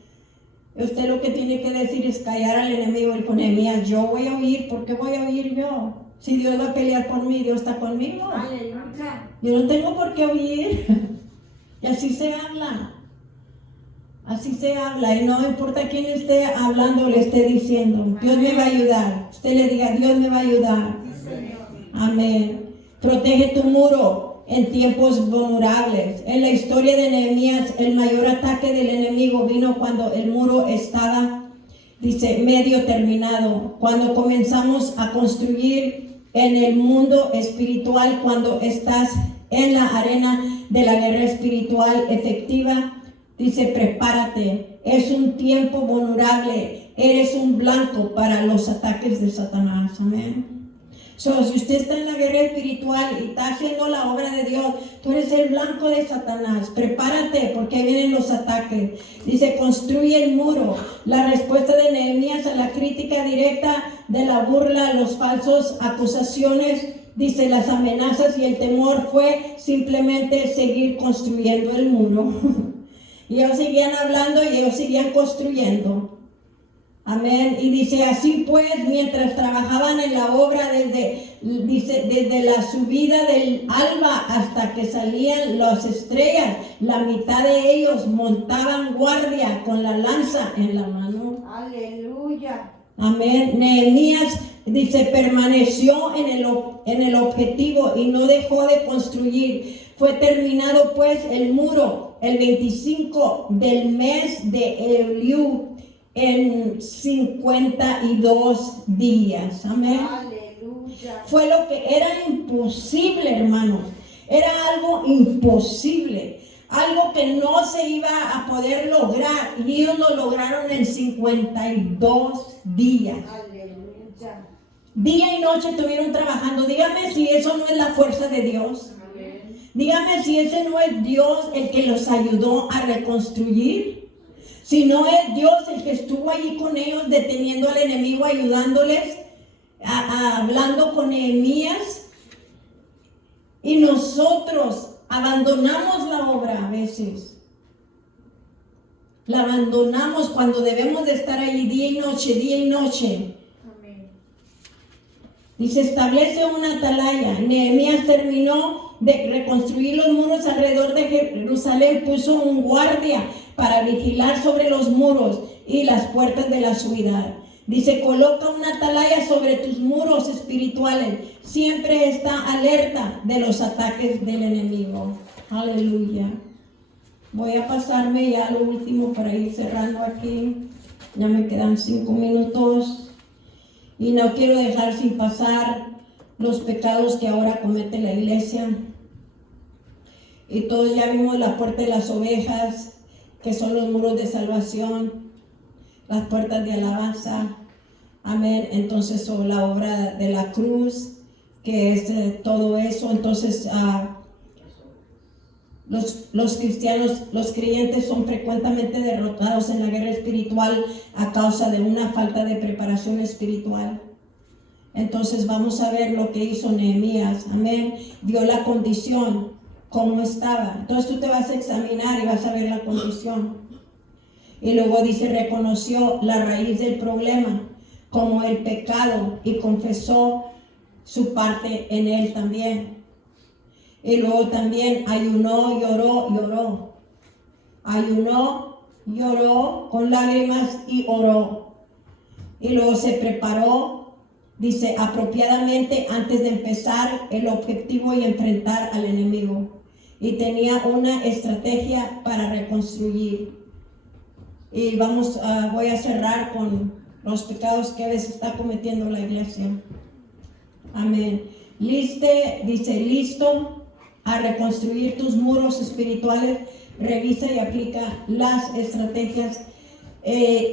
Usted lo que tiene que decir es callar al enemigo. El con Nehemías, yo voy a huir. ¿Por qué voy a huir yo? Si Dios va a pelear por mí, Dios está conmigo. Aleluya. Yo no tengo por qué huir. Y así se habla. Así se habla, y no importa quién esté hablando o le esté diciendo, Dios me va a ayudar. Usted le diga, Dios me va a ayudar. Amén. Protege tu muro en tiempos vulnerables. En la historia de Nehemías, el mayor ataque del enemigo vino cuando el muro estaba, dice, medio terminado. Cuando comenzamos a construir en el mundo espiritual, cuando estás en la arena de la guerra espiritual efectiva, dice, prepárate, es un tiempo vulnerable, eres un blanco para los ataques de Satanás. Amén. Si usted está en la guerra espiritual y está haciendo la obra de Dios, tú eres el blanco de Satanás. Prepárate, porque vienen los ataques. Dice, construye el muro. La respuesta de Nehemías a la crítica directa de la burla, los falsos acusaciones, dice, las amenazas y el temor fue simplemente seguir construyendo el muro. Y ellos seguían hablando y ellos seguían construyendo. Amén. Y dice, así pues, mientras trabajaban en la obra desde la subida del alba hasta que salían las estrellas, la mitad de ellos montaban guardia con la lanza en la mano. Aleluya. Amén. Nehemías, dice, permaneció en el objetivo y no dejó de construir. Fue terminado pues el muro el 25 del mes de Eliú en 52 días. Amén. Aleluya. Fue lo que era imposible, hermanos. Era algo imposible. Algo que no se iba a poder lograr. Y ellos lo lograron en 52 días. Aleluya. Día y noche estuvieron trabajando. Dígame si eso no es la fuerza de Dios. Dígame si ese no es Dios el que los ayudó a reconstruir. Si no es Dios el que estuvo allí con ellos deteniendo al enemigo, ayudándoles. hablando con Nehemías, y nosotros abandonamos la obra a veces. La abandonamos cuando debemos de estar ahí día y noche, día y noche. Amén. Dice, establece una atalaya. Nehemías terminó de reconstruir los muros alrededor de Jerusalén, puso un guardia para vigilar sobre los muros y las puertas de la ciudad. Dice, coloca una atalaya sobre tus muros espirituales. Siempre está alerta de los ataques del enemigo. Aleluya. Voy a pasarme ya a lo último para ir cerrando aquí. Ya me quedan 5 minutos. Y no quiero dejar sin pasar los pecados que ahora comete la iglesia. Y todos ya vimos la puerta de las ovejas, que son los muros de salvación, las puertas de alabanza. Amén. Entonces, o la obra de la cruz, que es todo eso. Entonces, los cristianos, los creyentes son frecuentemente derrotados en la guerra espiritual a causa de una falta de preparación espiritual. Entonces vamos a ver lo que hizo Nehemías. Amén. Vio la condición, cómo estaba. Entonces tú te vas a examinar y vas a ver la condición. Y luego dice, reconoció la raíz del problema como el pecado y confesó su parte en él también. Y luego también ayunó, lloró. Ayunó, lloró con lágrimas y oró. Y luego se preparó, dice, apropiadamente antes de empezar el objetivo y enfrentar al enemigo. Y tenía una estrategia para reconstruir. Y voy a cerrar con los pecados que a veces está cometiendo la iglesia. Amén. Dice, listo a reconstruir tus muros espirituales, revisa y aplica las estrategias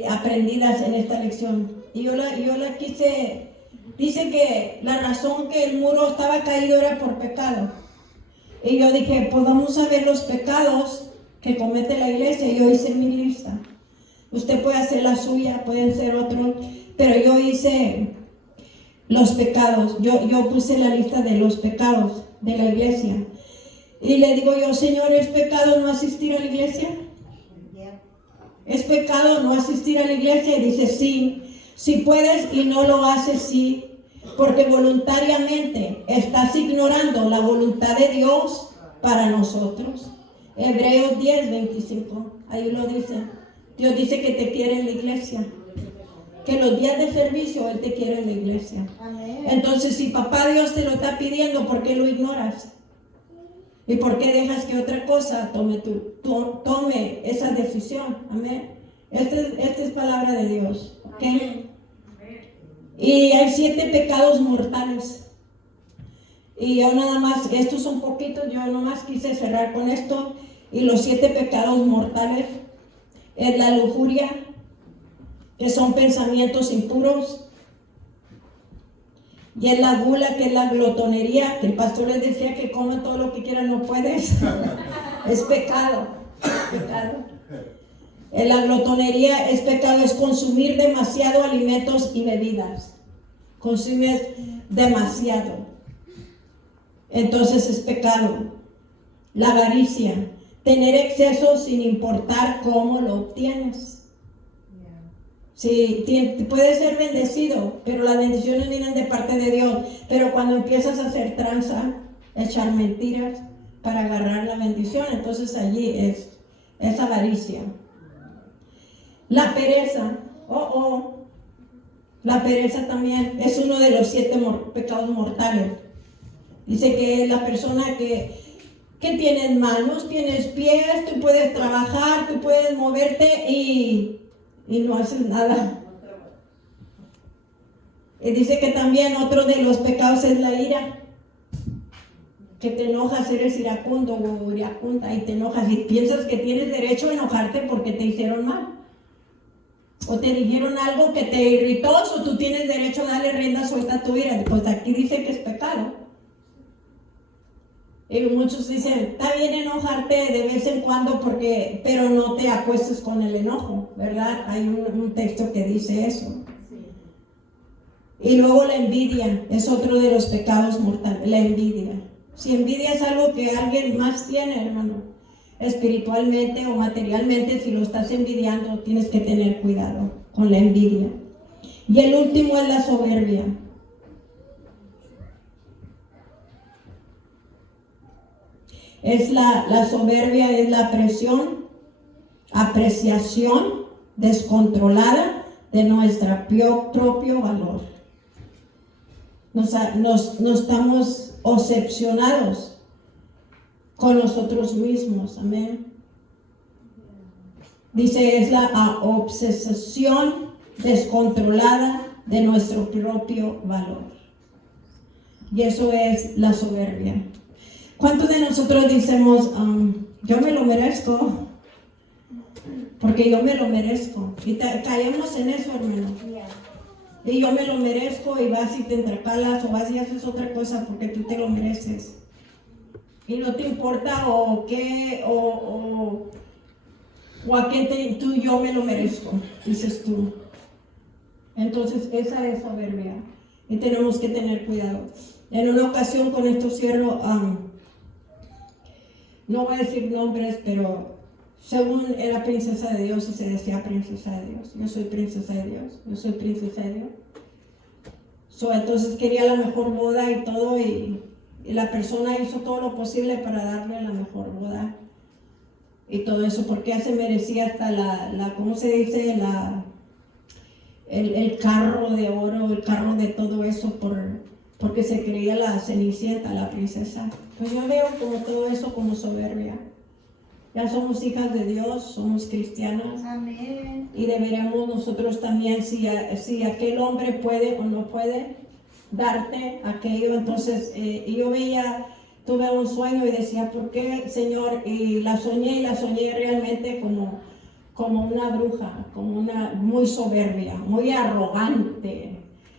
aprendidas en esta lección. Y yo la quise, dice que la razón que el muro estaba caído era por pecado. Y yo dije, pues vamos a ver los pecados que comete la iglesia. Y yo hice mi lista. Usted puede hacer la suya, pueden ser otros, pero yo hice los pecados. Yo puse la lista de los pecados de la iglesia. Y le digo yo, Señor, ¿es pecado no asistir a la iglesia? ¿Es pecado no asistir a la iglesia? Y dice, sí. Si puedes y no lo haces, sí. Porque voluntariamente estás ignorando la voluntad de Dios para nosotros. Hebreos 10:25. Ahí lo dice. Dios dice que te quiere en la iglesia. Que los días de servicio Él te quiere en la iglesia. Amén. Entonces, si papá Dios te lo está pidiendo, ¿por qué lo ignoras? ¿Y por qué dejas que otra cosa tome esa decisión? Amén. Esta es palabra de Dios. ¿Okay? Y hay 7 pecados mortales. Y yo nada más, estos son poquitos, yo nada más quise cerrar con esto. Y los 7 pecados mortales es la lujuria, que son pensamientos impuros. Y es la gula, que es la glotonería, que el pastor les decía que comen todo lo que quieran, no puedes. Es pecado, es pecado. La glotonería es pecado, es consumir demasiado alimentos y bebidas. Consumes demasiado. Entonces es pecado. La avaricia, tener exceso sin importar cómo lo obtienes. Sí, puedes ser bendecido, pero las bendiciones vienen de parte de Dios. Pero cuando empiezas a hacer tranza, echar mentiras para agarrar la bendición, entonces allí es avaricia. La pereza, la pereza también es uno de los 7 pecados mortales. Dice que es la persona que tienes manos, tienes pies, tú puedes trabajar, tú puedes moverte y no haces nada. Y dice que también otro de los pecados es la ira. Que te enojas, eres iracundo o iracunda y te enojas y piensas que tienes derecho a enojarte porque te hicieron mal. O te dijeron algo que te irritó, o tú tienes derecho a darle rienda suelta a tu ira. Pues aquí dice que es pecado. Y muchos dicen, está bien enojarte de vez en cuando, pero no te acuestes con el enojo, ¿verdad? Hay un texto que dice eso. Y luego la envidia es otro de los pecados mortales, la envidia. Si envidia es algo que alguien más tiene, hermano, espiritualmente o materialmente, si lo estás envidiando, tienes que tener cuidado con la envidia. Y el último es la soberbia. La soberbia es la apreciación descontrolada de nuestro propio valor. Nos estamos obsesionados con nosotros mismos, amén. Dice, es la obsesión descontrolada de nuestro propio valor. Y eso es la soberbia. ¿Cuántos de nosotros decimos, yo me lo merezco? Porque yo me lo merezco. Y caemos en eso, hermano. Y yo me lo merezco, y vas y te entrecalas, o vas y haces otra cosa porque tú te lo mereces. Y no te importa o a quién tú, yo me lo merezco, dices tú. Entonces esa es soberbia y tenemos que tener cuidado. En una ocasión, con esto cierro, no voy a decir nombres, pero según era princesa de Dios, se decía princesa de Dios. Yo soy princesa de Dios, yo soy princesa de Dios. Entonces quería la mejor boda y todo, y la persona hizo todo lo posible para darle la mejor boda y todo eso, porque ella se merecía hasta ¿cómo se dice? El carro de oro, el carro de todo eso, porque se creía la cenicienta, la princesa. Pues yo veo como todo eso como soberbia. Ya somos hijas de Dios, somos cristianas. Amén. Y deberemos nosotros también, si aquel hombre puede o no puede darte aquello. Entonces, yo tuve un sueño y decía, ¿por qué, Señor? Y la soñé realmente como una bruja, como una muy soberbia, muy arrogante.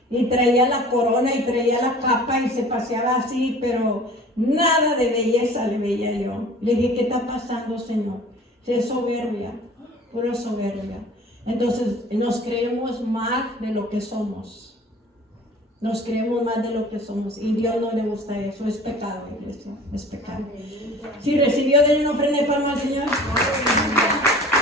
Y traía la corona y traía la capa y se paseaba así, pero nada de belleza le veía yo. Le dije, ¿qué está pasando, Señor? Es soberbia, pura soberbia. Entonces nos creemos más de lo que somos. Nos creemos más de lo que somos. Y Dios no le gusta eso. Es pecado, iglesia. Es pecado. Si recibió, denle una ofrenda de palmas al Señor.